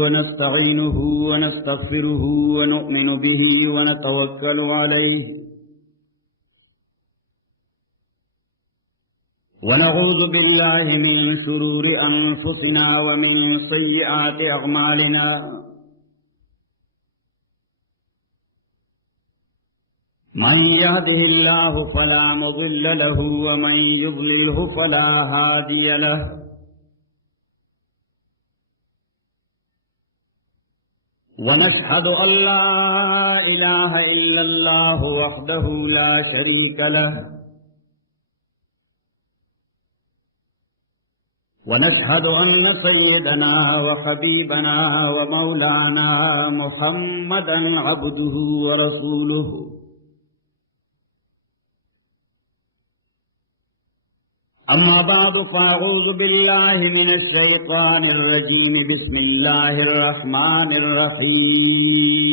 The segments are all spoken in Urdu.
ونستعينه ونستغفره ونؤمن به ونتوكل عليه ونعوذ بالله من شرور أنفسنا ومن سيئات أعمالنا من يهده الله فلا مضل له ومن يضلله فلا هادي له ونشهد أن لا إله إلا الله وحده لا شريك له ونشهد أن سيدنا وحبيبنا ومولانا محمدا عبده ورسوله أما بعد فأعوذ بالله من الشيطان الرجيم بسم الله الرحمن الرحيم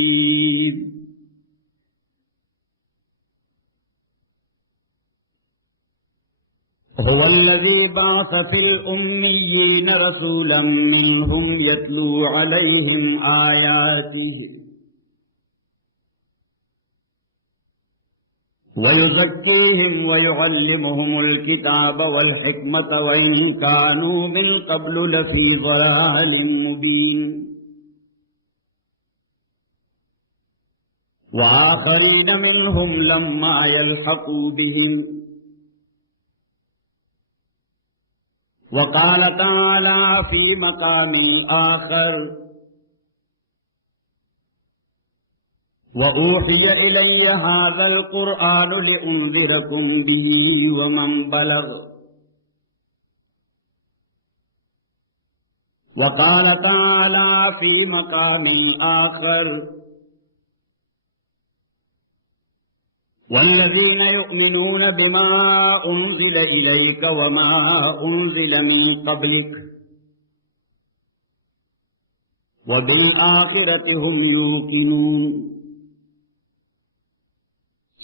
هو الذي بعث في الأميين رسولا منهم يتلو عليهم آياته ويزكيهم ويعلمهم الكتاب والحكمة وإن كانوا من قبل لفي ضلال مبين وآخرين منهم لما يلحقوا بهم وقال تعالى في مقام آخر وأوحي إلي هذا القرآن لأنذركم به ومن بلغ وقال تعالى في مقام آخر والذين يؤمنون بما أنزل إليك وما أنزل من قبلك وبالآخرة هم يوقنون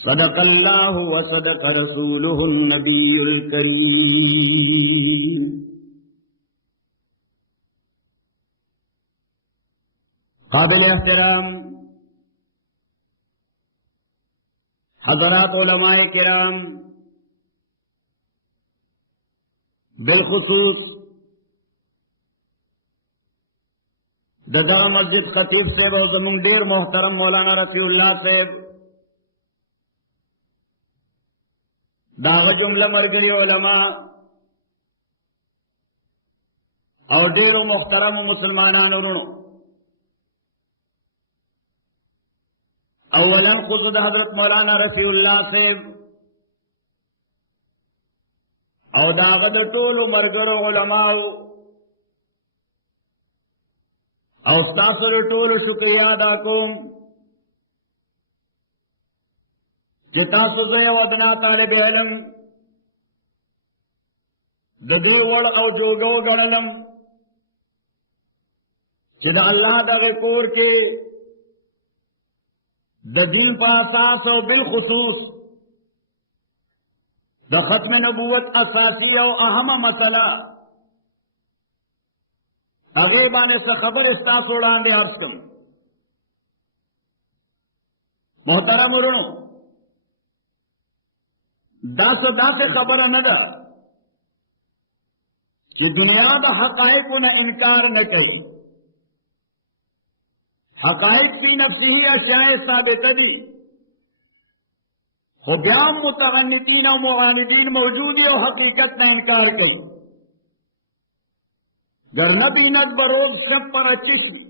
صدق الله وصدق رسوله النبي الكريم قابل احترام حضرات علماء کرام، بالخصوص دغه مسجد خطیب صاحب او زمون ډیر محترم مولانا رفیع الله صاحب، داغه جمله مرګي علما او ډیرو محترم مسلمانانو ورونو، اولا خود حضرت مولانا رفیع الله صاحب او داغه د ټولو مرګرو علماو او تاسو د ټولو شکریا ادا کوم چې تاسو زه یو ادنا طالب علم د دې وړ او جوګو ګڼلم چې د الله دغه کور کې د دین په اساس او بالخصوص د ختم نبوت اساسی او اهمه مسله هغه باندې څه خبر استاسو وړاندې عرض کوم. محترم ورونو، دا څه داسې خبره نه ده چې دنیا د حقایقو نه انکار نه کوي. حقائق فی نفسه اشیاء ثابته دي، خو بیا هم متعنتین او معاندین موجود دي او حقیقت نه انکار کوي. گر نہ بیند بروگ سب پر چشمی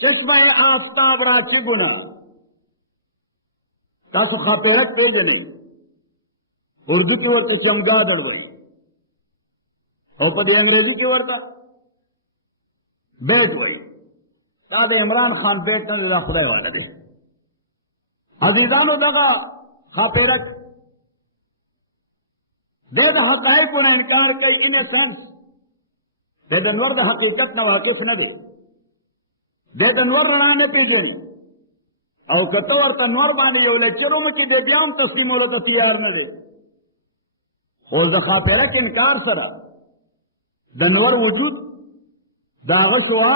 چشمہ آفتاب را چگنا تاسو خاپیرت پیجے نہیں اردو کی ورطا چمگادر وئی او پا دی انگریزی کی ورطا بیٹ وئی تا دی عمران خان بیٹ نہ دا خدای والا دے. عزیزانو دغا خاپیرت دے دا حقائق کو انکار کئی ان سنس دے د نور د حقیقت نه واقف نه دی، دے د نور رڼا نه پیژني او که ته ورته نور باندې یو لچر وکړې دی بیا هم تسلیمولو ته تیار نه دی. خو د خاطرک انکار سره دنور وجود داغه شوا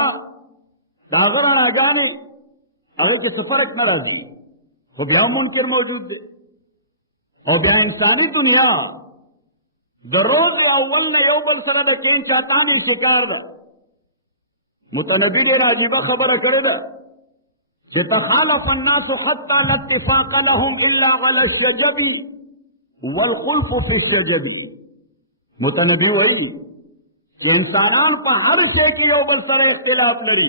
داغه راګانې هغه کې څه فرق نه راځي خو بیا منکر موجود دی او بیا انساني دنیا د روز اول نه یو بل سره د کین چاتانې شکار ده متنبي ډېره عجیبه خبره کړې ده چې تخالف الناس حتى لا اتفاق لهم الا على الشجب والخلف في الشجب متنبي وایي چې انسانان په هر شی کې یو بل سره اختلاف لري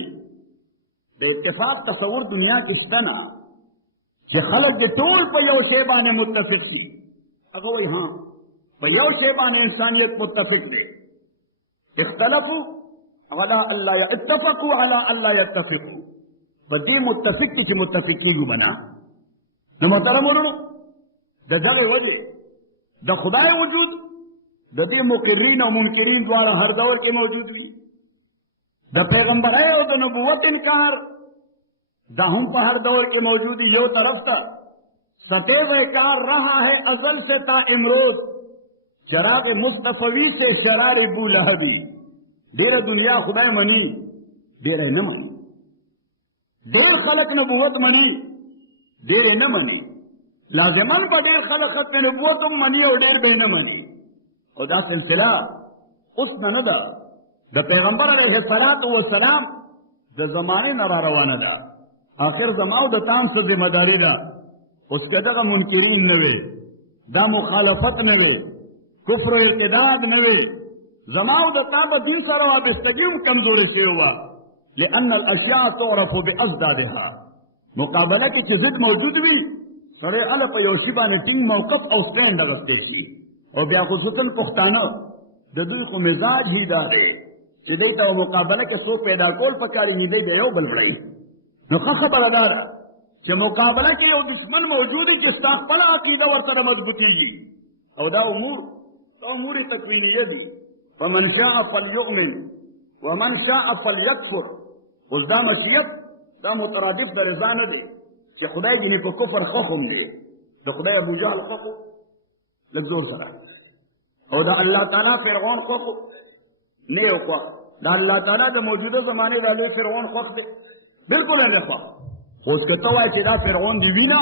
د اتفاق تصور دنیا کې شته نه چې خلک د ټول په یو شی باندې متفق دي هغه وایي ها په یو شی باندې انسانیت متفق دی اختلافو على الله اتفقوا على الله يتفقوا بدي متفق چې متفق کیږي بنا نو محترمونو د دغه وجه د خدای وجود د دې مقررین او منکرین دواړه هر دور کې موجود وي د پیغمبرۍ او د نبوت انکار دا هم په هر دور کې موجود یو طرف ته سطح کار رہا ہے ازل سے تا امروز چراغ مصطفی سے شرار ابو لہبی ډېره دنیا خدای مني ډېره نه مني ډېر خلک نبوت مني ډېر نه مني لازمان به ډېر خلک ختم نبوت هم مني او ډېر به نه مني او دا سلسله اوس نه ده د پیغمبر علیه الصلاة والسلام د زمانې نه را روانه ده آخر زمانو د تام څه ذمه داري ده اوس که دغه منکرین نه وي دا مخالفت نه وي کفر و ارتداد نه وي زمانو د تا به دوی سره وابستګي هم کمزورې شوې وه لأن الاشیاء تعرف باضدادها مقابله کې چې ضد موجود وي سړی هله په یو شي باندې ټینګ موقف او سټینډ اغوستی شي او بیا خصوصا پښتانه د دوی خو مزاج هی دا دی چې دوی ته مقابله کې څوک پیدا کول پکار وي دی د یو بل وړی نو ښه خبره دا ده چې مقابله کې یو دشمن موجود وي چې ستا خپله عقیده ورسره مضبوطېږي او دا امور تکوینیه دي فمن شاء فليؤمن ومن شاء فليكفر اوس دا مشیت دا مترادف د رضا نه دی چې خدای دې په کفر خوښ دی د خدای ابو جهل خوښ لږ زور سره او د الله تعالی فرعون خوښ نه یو خوښ د الله تعالی د موجوده زمانې د لوی فرعون خوښ دی بالکل نه خوښ اوس که ته وایې چې دا فرعون دی وینه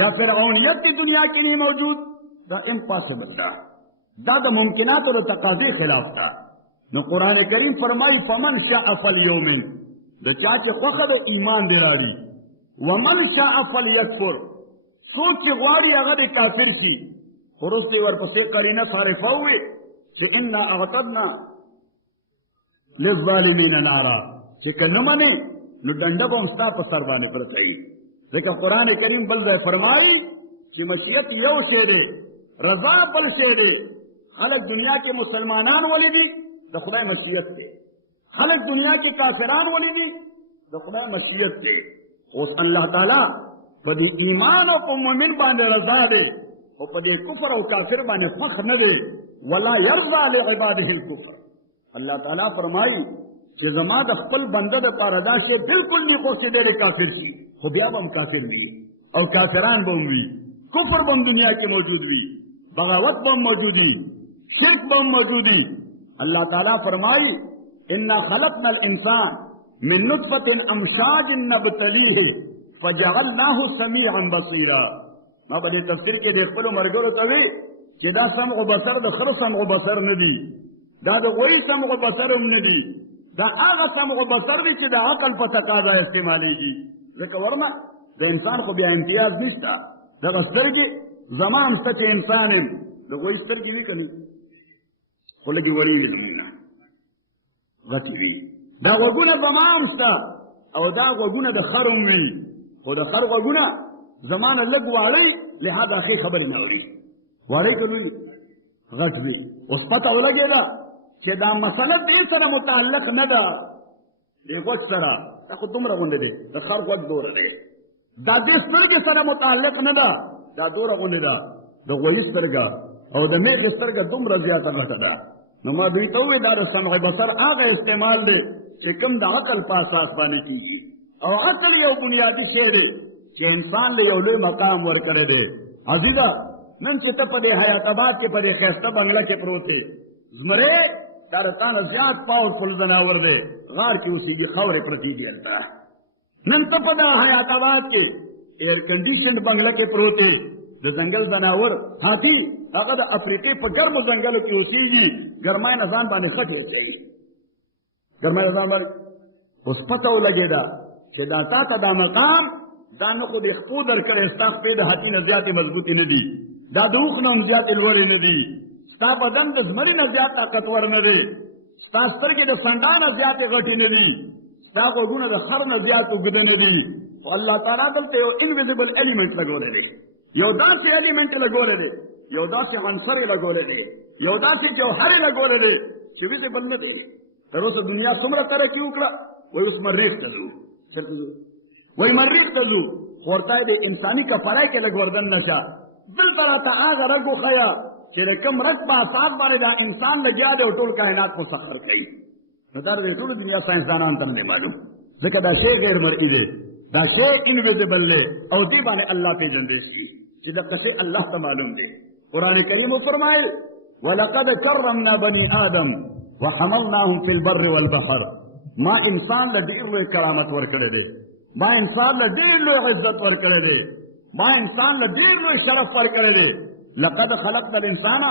یا فرعونیت د دنیا کې نه موجود دا امپاسبل ده دا د ممکناتو د تقاضې خلاف ده نو قرآن کریم فرمایي فمن شاء فلیؤمن د چا چې خوښه د ایمان دی راځي ومن شاء فلیکفر څوک چې غواړي هغه د کافر شي وروسته ورپسې قرینه صارفه ووي چې انا اعتدنا للظالمین نارا چې که نه منې نو ډنډه به هم ستا په سر باندې پرته وي ځکه قرآن کریم بل ځای فرمایي چې مشیت یو شی دی رضا بل شی دی خلک دنیا کې مسلمانان ولې دي د خدای مشیت دی خلک دنیا کې کافران ولې دي د خدای مشیت دی اوس الله تعالی په دې ایمان او په مؤمن باندې رضا دی او په دې کفر او کافر باندې فخر نه دی ولا يرضى لعباده الكفر الله تعالی فرمایي چې زما د خپل بنده د پاره داسې بالکل نه خوښ دی کافر شي خو بیا به هم کافر وي او کافران به هم وي کفر به هم دنیا کې موجود وي بغاوت به هم موجود وي شرک به هم موجود وي الله تعالی فرمایي انا خلقنا الانسان من نطفة امشاج نبتليه فجعلناه سميعا بصيرا ما به تفسیر کې د خپل مرګرو ته وی چې دا سمع و بصر د خر سمع و بصر نه دي دا د غوی سمع و بصر هم نه دي دا هغه سمع و بصر دي چې د عقل په تقاضا استعمالیږي ځکه ورمه د انسان خو بیا امتیاز نشته دغه سترګې زمان شته چې انسان یم د غوی سترګې وي که نه خو لږې وړې وي زمونږ غټې وي دا غوږونه زمان شته او دا غوږونه د خر هم وي خو د خر غوږونه زمانه لږ واړی لهذا ښې خبرې نه اوري واړی که لوی غټ وي اوس پته ولګېده چې دا مسله دې سره متعلق نه ده دې غوږ سره دا خو دومره غونډه دی د خر غوږ دوره دی دا دې سترګې سره متعلق نه ده دا دوره غونډه ده د غوږي سترګه او د میږې سترګه دومره زیاته غټه ده نو ما دوی ته وویل دا د سمع بصر هغه استعمال دی چې کوم د عقل په اساس باندې کېږي او عقل یو بنیادي شی دی چې انسان له یو لوی مقام ورکړی دی عزیزه نن چې ته په دې حیات آباد کې په دې ښایسته بنګله کې پروت دی زمرې دارتان زیاد پاورفل زناور دے غار کی اسی کی خور پرتی دیتا ہے نن تپدا حیات آباد کے ایئر کنڈیشنڈ بنگلہ کے پروتے د زنگل زناور ہاتھی هغه د افریقې په ګرمو ځنګلو کې اوسېږي ګرمای نه ځان باندې خټ اوسېږي ګرمای نه ځان باندې اوس پته ولګېده چې دا تا ته دا مقام دا نه خو دې خپو درکړی ستا خپې د هاتي نه زیاتې مضبوطې نه دي دا د اوښ نه هم زیاتې لوړې نه دي ستا بدن د زمري نه زیات طاقتور نه دی ستا سترګې د سنډا نه زیاتې غټې نه دي ستا غوږونه د خر نه زیات اوږده نه دي خو الله تعالی دلته یو انویزبل ایلیمنټ لګولی دی یو داسې ایلیمنټ یې لګولی دی یو داسې عنصر یې لګولی دی یو داسې جوهر یې لګولی دی چې ویزبل نه دی تر اوسه دنیا څومره ترقي وکړه وایي اوس مریخ ته ځو وایي مریخ ته ځو خو ورته یې د انساني کفرای کې لږ وردن نه شه دلته راته هغه رګ وښیه چې د کوم رګ په اساس باندې دا انسان لګیا دی او ټول کائنات مسخر کوي نو دا د ټولو دنیا ساینسدانانو ته هم نه معلوم ځکه دا شی غیر مرئي دی دا شی انویزبل دی او دې باندې الله پېژندی شي چې دغه شی الله ته معلوم دی قرآن کریم فرمائے وَلَقَدْ كَرَّمْنَا بَنِي آدَمَ وَحَمَلْنَاهُمْ فِي الْبَرِّ وَالْبَحْرِ ما انسان له ډېر لوی کرامت ورکړی دی ما انسان له ډېر لوی عزت ورکړی دی ما انسان له ډېر لوی شرف ورکړی دی لقد خلقنا الانسان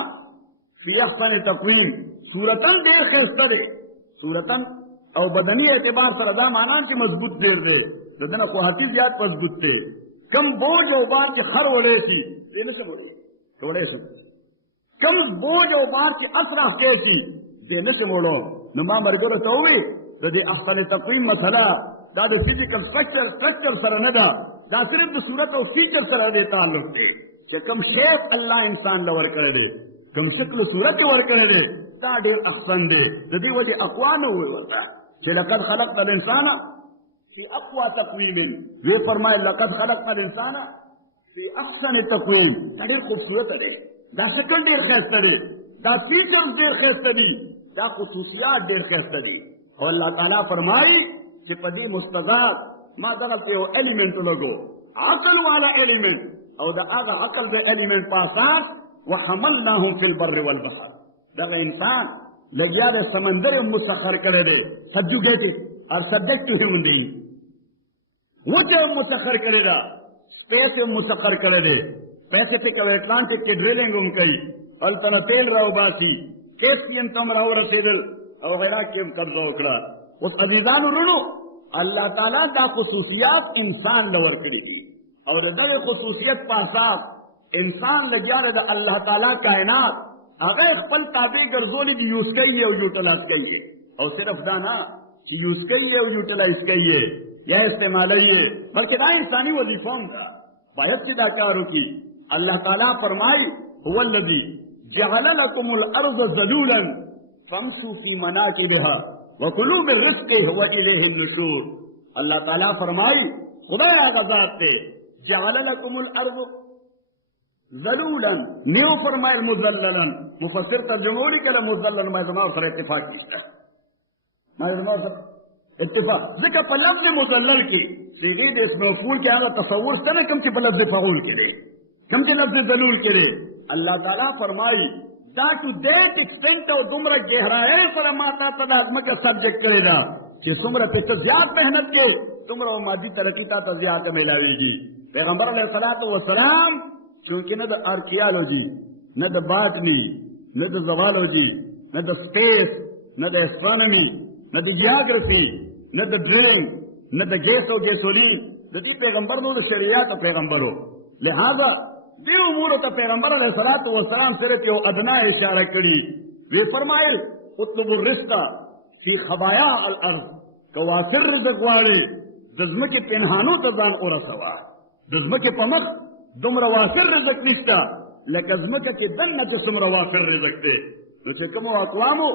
فی احسن تقویم صورتن ډېر ښایسته دی صورتن او بدني اعتبار سره دا معنا چې مضبوط ډېر دی د ده نه خو هاتي زیات مضبوط دی کم بوج او بار چې خر ولی شي دې نه څه ولی ولی شي کم بوج او بار چې اسرع کې شي دې نه څه وړو نو ما ملګرو ته ووایي د دې احسن تقویم مسله دا د فزیکل سټرکچر سره نه ده دا صرف د صورت او فیچر سره دې تعلق دی چې کوم شیف الله انسان له ورکړی دی کوم شکل صورت یې ورکړی دی دا ډېر احسن دی د دې وجې اقوانو ووایي ورته چې لقد خلقنا الانسان فی اقوى تقویم وی فرمایي لقد خلقنا الانسان فی احسن تقویم دا ډېر خوبصورت دی دا شکل ډېر ښایسته دی دا فیچرز ډېر ښایسته دي دا خصوصیات ډېر ښایسته دي او الله تعالی فرمایي چې په دې مستضاف ما دغلته یو ایلیمنټ ولګو عقل والا ایلیمنٹ او دا هغه عقل د ایلیمنٹ په اساس وحملناهم فی البر والبحر دغه انسان لګیا د سمندر مسخر کړی دی سبجوګیټډ اور سبجیکٹ ټو هیومن بینګ وته مسخر کړی دا سپیس مسخر کړی دی پیسفک او اټلانټک کې ډریلینګ هم کوي هلته تیل راوباسي کیسپین ته هم راورسېدل او عراق کې هم قبضه وکړه اوس عزیزانو وروڼو الله تعالی دا خصوصیات انسان له ورکړي دي او د دغه خصوصیت په اساس انسان لګیا دی د الله تعالی کائنات هغه خپل تابع ګرځولي دي یوز کوي او یوټیلایز کوي او صرف دا نه چې یوز کوي او یوټیلایز کوي یا استعمالوي بلکې دا انساني وظیفه هم ده باید چې دا کار وکړي الله تعالی فرمایي هو الذي جعل لكم الارض ذلولا فامشوا في مناكبها وكلوا من رزقه واليه النشور الله تعالی فرمایي خدای هغه ذات دی جعل لكم الارض ذلولا نیو فرمایل مذللا مفسر ترجمه وکړي کله مذلل ما زما سره اتفاق کیسه ما زما سره اتفاق ځکه په لفظ مذلل کې دې د اسم مفعول کې هغه تصور څنګه کوم چې په لفظ فعول کې دی کوم چې لفظ ذلول کې دی الله تعالی فرمایي دا ټو دیٹ ایکسټینټ او دومره گہرایۍ سره ما تا ته د ځمکه سبجیکټ کړی دا چې څومره پې زیات محنت کې څومره مادي ترقي تا ته زیاته میلاویږي پیغمبر علیه الصلاۃ والسلام چونکه نه د آرکیالوجي نه د باټني نه د زوالوجي نه د سپیس نه د اسټرونومي نه د جیوګرافي نه د ډرینګ نه د ګیس او ګیسولین د دې پیغمبر نو د شریعت پیغمبرو لہذا دې امور ته پیغمبر علیه الصلاۃ والسلام صرف یو ادنا اشاره کړي وی فرمایل اطلب الرزق فی خبایا الارض کواسر رزق غواړي د ځمکې پنهانو ته ځان ورسوه د ځمکې په مخ دومره وافر رزق نشته لکه ځمکه چې دننه چې څومره وافر رزق دی نو چې کومو اقوامو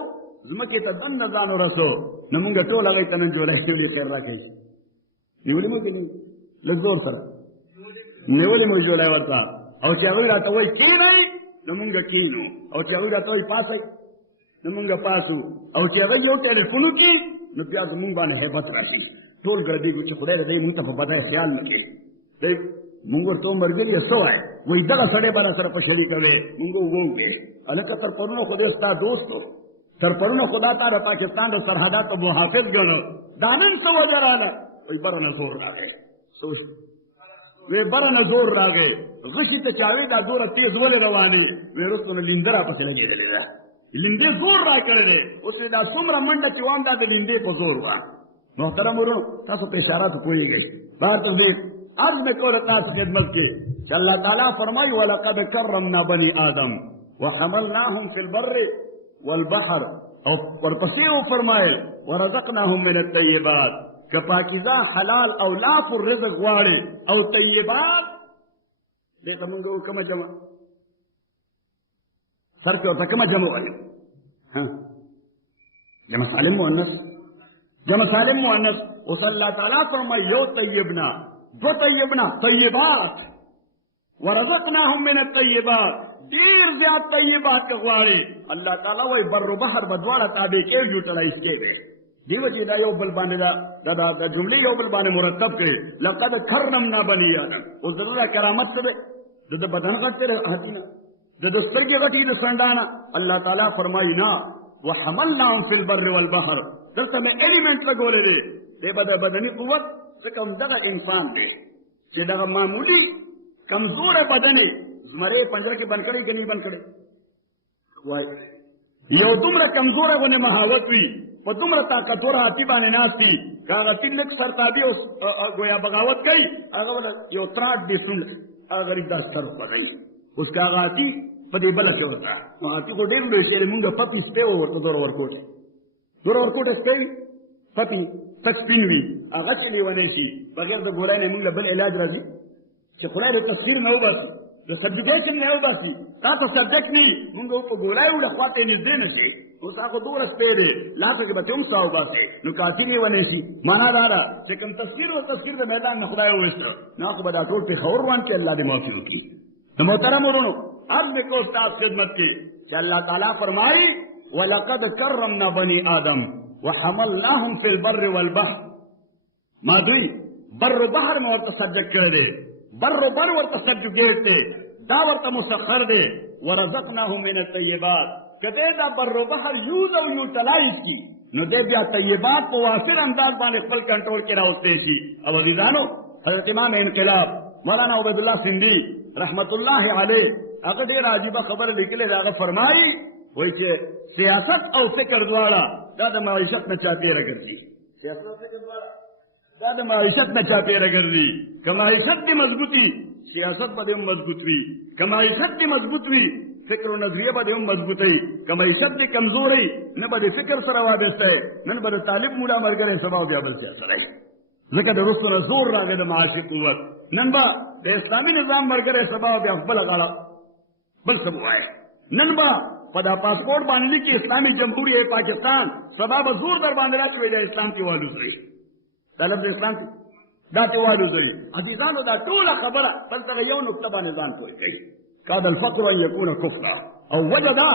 ځمکې ته دننه ځان ورسو نو مونږ ټول هغوی ته نن جوړی نیولي خیر راکوي نیولي مو که نه لږ زور سره نیولي مو جوړی ورته او چې هغوی راته وایي کښېنئ نو مونږ کښېنو او چې هغوی راته وایي پاسئ نو مونږ پاسو او چې هغوی یو ټلیفون وکړي نو بیا زمونږ باندې هیبت راځي ټول ګرځېږو چې خدای دې مونږ ته په بدای خیال نه کړي مونږ ورته ملګري څه وایي وایي دغه سړی به راسره په شریکوې مونږ ووې هلکه تر پرونه خو دې ستا دوست و سرپرونه خدا تعالی پاکستان د سرحداتو محافظ ګڼو دانن څه وجه راغله وایي بره نه زور راغی سوچ وی بره نه زور راغی غشي ته چاوي دا زوره تیز ولې روانې وی وروسته نو لینده راپسې لګېدلې ده لینده زور را کړی دی اوس دا څومره منډه چې وام دا د لینده په زور وه محترم ورونو تاسو په اشاراتو پوهېږئ بهر تصدیق عرض میں کو رہتا ہے خدمت کی کہ اللہ تعالیٰ فرمائی وَلَقَدْ كَرَّمْنَا بَنِي آدم وَحَمَلْنَاهُمْ فِي الْبَرِّ وَالْبَحْرِ اور پسیو فرمائے وَرَزَقْنَاهُمْ مِنَ الطَّيِّبَاتِ کہ پاکیزہ حلال او لاف الرزق واڑے او طیبات دیتا منگو کم جمع سر کے ہوتا کم جمع والے جمع سالم مؤنث اس اللہ تعالیٰ فرمائی یو طیبنا دو طیبنا طیبات ورزقناهم من الطیبات دیر زیاد طیبات کے غوارے اللہ تعالیٰ وی بر و بحر بدوارا تابع کے یوٹلائز کے دے دیو جی دا یو بل بانے دا جملے یو بل بانے مرتب کے لقد کرمنا بنی آدم او ضرورہ کرامت سے دا بدن غٹتے رہے حسینہ دا سترگی غٹی دا سندانا اللہ تعالیٰ فرمائینا وحملناهم فی البر والبحر دلتا میں ایلیمنٹ لگو لے دے بدنی قوت کم دغه انسان دی چې دغه معمولی کمزور بدن زمره پنجره کې بند کړي کني بند کړي وای یو دومره کمزور غونه مهاوت وي په دومره طاقتور هاتی باندې ناشتي هغه تلک سرتابي او گویا بغاوت کوي هغه یو تراټ دی څنګه هغه لري دا سر بدن اوس هغه هاتی په دې بل کې وتا نو هاتی کو ډېر لوي چې موږ پپې سپه ورته دور ورکوټه کوي پپې تکپین وي هغه چې لیونی شي بغیر د ګولای نه موږ له بل علاج راځي چې خدای د تفسیر نه وباسي د سبجیکټ نه وباسي تاسو سبجیکټ نه موږ په ګولای وړه خواته نږدې نه شي او تاسو دومره سپېرې لا ته به هم تاسو وباسي نو کاټی لیونی شي معنا دا ده چې کوم تفسیر او تفسیر د میدان نه خدای وایسته نو خو به دا ټول په خور وان چې الله دې معافي وکړي نو محترم ورونو اب کو تاسو خدمت کې چې الله تعالی فرمایي ولقد کرمنا بني آدم وحملناهم في البر والبحر ما دوی بر بحر میں ورطا سبجیکٹ کر دے بر ورطا سبجیکٹ دے دا ورطا مسخر دے ورزقناهم من الطیبات کدے دا بر بحر یوز او یوٹلائز کی نو دے بیا طیبات کو وافر انداز بانے خپل کنٹرول کی راوستے تھی اب عزیزانو حضرت امام انقلاب مولانا عبید اللہ سندھی رحمت اللہ علیہ اگر دیر عجیبہ خبر لکلے دا فرمائی وہی کہ سیاست او فکر دوارا دا دا معیشت میں چاپیرہ کردی سیاست او فکر دوارا دا دا معیشت میں چاپیرہ کردی کہ معیشت دی مضبوطی سیاست با دیم مضبوط وی کہ معیشت دی مضبوط وی فکر و نظریہ با دیم مضبوطی کہ معیشت دی کمزوری نبا دی فکر سر وابستا ہے نبا دی طالب مولا مرگر سباو بیا بل سیاست ہے ذکر دا رسول زور راگے دا معاشی قوت ننبا دا اسلامی نظام مرگر سباو بیا بل غالا بل سبو آئے ننبا پدا پاسپورٹ باندھنے کی اسلامی جمہوریہ پاکستان سباب زور در باندھنا کی وجہ اسلام کی والوز رہی طلب اسلام کی داتی والوز رہی عزیزانو دا طول خبرہ بلتغ یو نکتبہ نظام کوئی گئی کاد الفقر ان یکون کفرہ او وجہ دا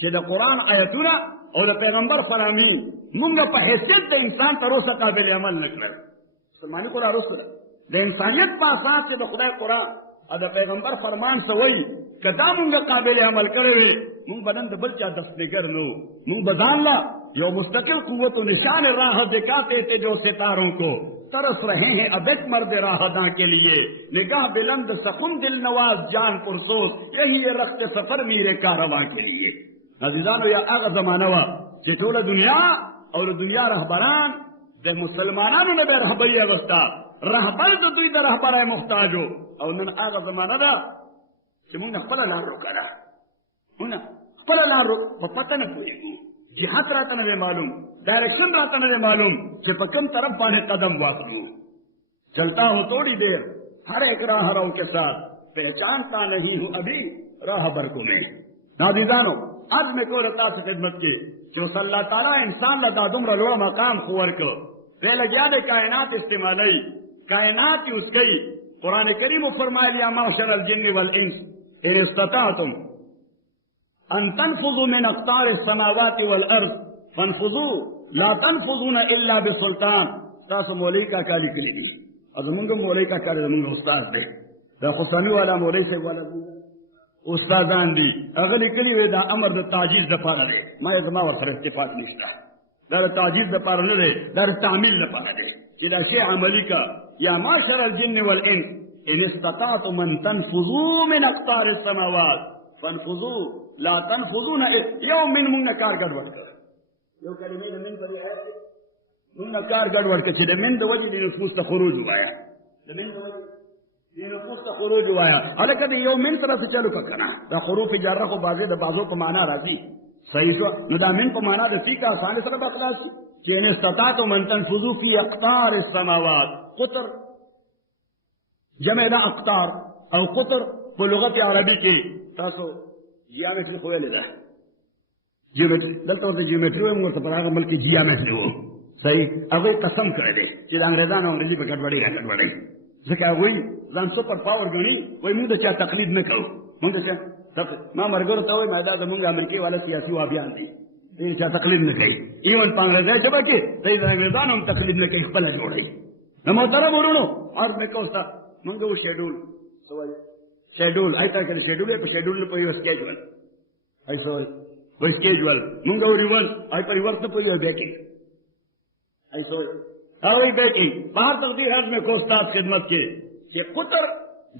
کہ دا قرآن آیتونا او دا پیغمبر فرامین منگا پا حیثیت دا انسان تروسا قابل عمل نکلر سلمانی قرآن رسول دا انسانیت پا اساس سے دا خدای قرآن دا پیغمبر فرمان سوئی کدا منگا قابل عمل کرے ہوئے منگ بدن دا بلچہ دستگر نو منگ بدان لا یو مستقل قوت و نشان راہ دکھاتے تھے جو ستاروں کو ترس رہے ہیں اب ایک مرد راہ داں کے لیے نگاہ بلند سخن دل نواز جان پرسوز یہی یہ رخت سفر میرے کارواں کے لیے عزیزانو یا آغا زمانہ وا چطول دنیا اور دنیا رہبران دے مسلمانانو نبی رہبری اغسطا رہبر دا دوی دا رہبر محتاجو او نن آغا زمانہ دا چې موږ خپل لار وکړه موږ خپل لار په پته نه پوهېږو جهاد راته نه معلوم ڈائریکشن راته نه معلوم چې په کوم طرف باندې قدم واخلو چلتا ہو تھوڑی دیر ہر ایک راہ رو کے ساتھ پہچانتا نہیں ہوں ابھی راہ بر کو میں نازیزانو آج میں کو رتا سے خدمت کے جو اللہ تعالیٰ انسان لدا دمرا لوڑا مقام خور کو پہلے یاد کائنات استعمالی کائنات اس گئی قرآن کریم فرمایا یا معشر الجن والانس ان استطعتم ان تنفذوا من اقطار السماوات والارض فانفذوا لا تنفذون الا بسلطان تاسو مولوی کا کالی کلی از منگم مولوی کا کالی منگم استاد دے دا خصانی والا مولوی سے والا استادان دي هغه لیکلي وي دا امر د تعجیز دپاره دی. ما یې زما ورسره اتفاق نشته. دا د تعجیز دپاره نه دی، دا د تعمیل دپاره دی چې دا شی عملي کا. یا معشر الجن والانس ان استطعتم ان تنفذوا من اقطار السماوات فانفذوا لا تنفذون یو من مونږ کار ګډوډ کړ. یو کلمې د من په دې آیت کې مونږ کار ګډوډ کړ چې د من د وجې د نفوس ته خروج ووایه، د من د وجې د نفوس ته خروج ووایه. هلکه د یو من سره څه چلو که که نه، دا حروف جره خو بعضې د بعضو په معنا راځي. صحیح شو. نو دا من په معنا د فی کا آسانې سره به خلاص شي چې ان استطعتم ان تنفذوا فی اقطار السماوات. قطر جمع دا اقطار او قطر په لغت عربي کې تاسو جیامټري خو ویلې ده. جیومټري دلته ورته جیومټري وایم، ورته پر هغه ملک کې جیامټري و. صحیح. هغوی قسم کړی دی چې د انګریزانو انګریزي په ګډوډۍ راګډوډۍ، ځکه هغوی ځان سپر پاور ګڼي. وایي موږ د چا تقلید نه کوو. موږ د چا ما ملګرو ته وایم دا زموږ امریکې والا سیاسي وابیان دي، دوی چا تقلید نه کوي. ایون په انګریزۍ ژبه کې دوی د انګریزانو هم تقلید نه کوي، خپله جوړوي. نو محترم ورونو عرض مې کوم ستا مونږ و شیډول شیډول ایتا کې شیډول په شیډول په یو سکیجول ایتو په سکیجول مونږ و ریول آی په ریورس په یو بیکینګ ایتو اوی بیکینګ بهر تقدیر هر مې کو ستا خدمت کې چې قطر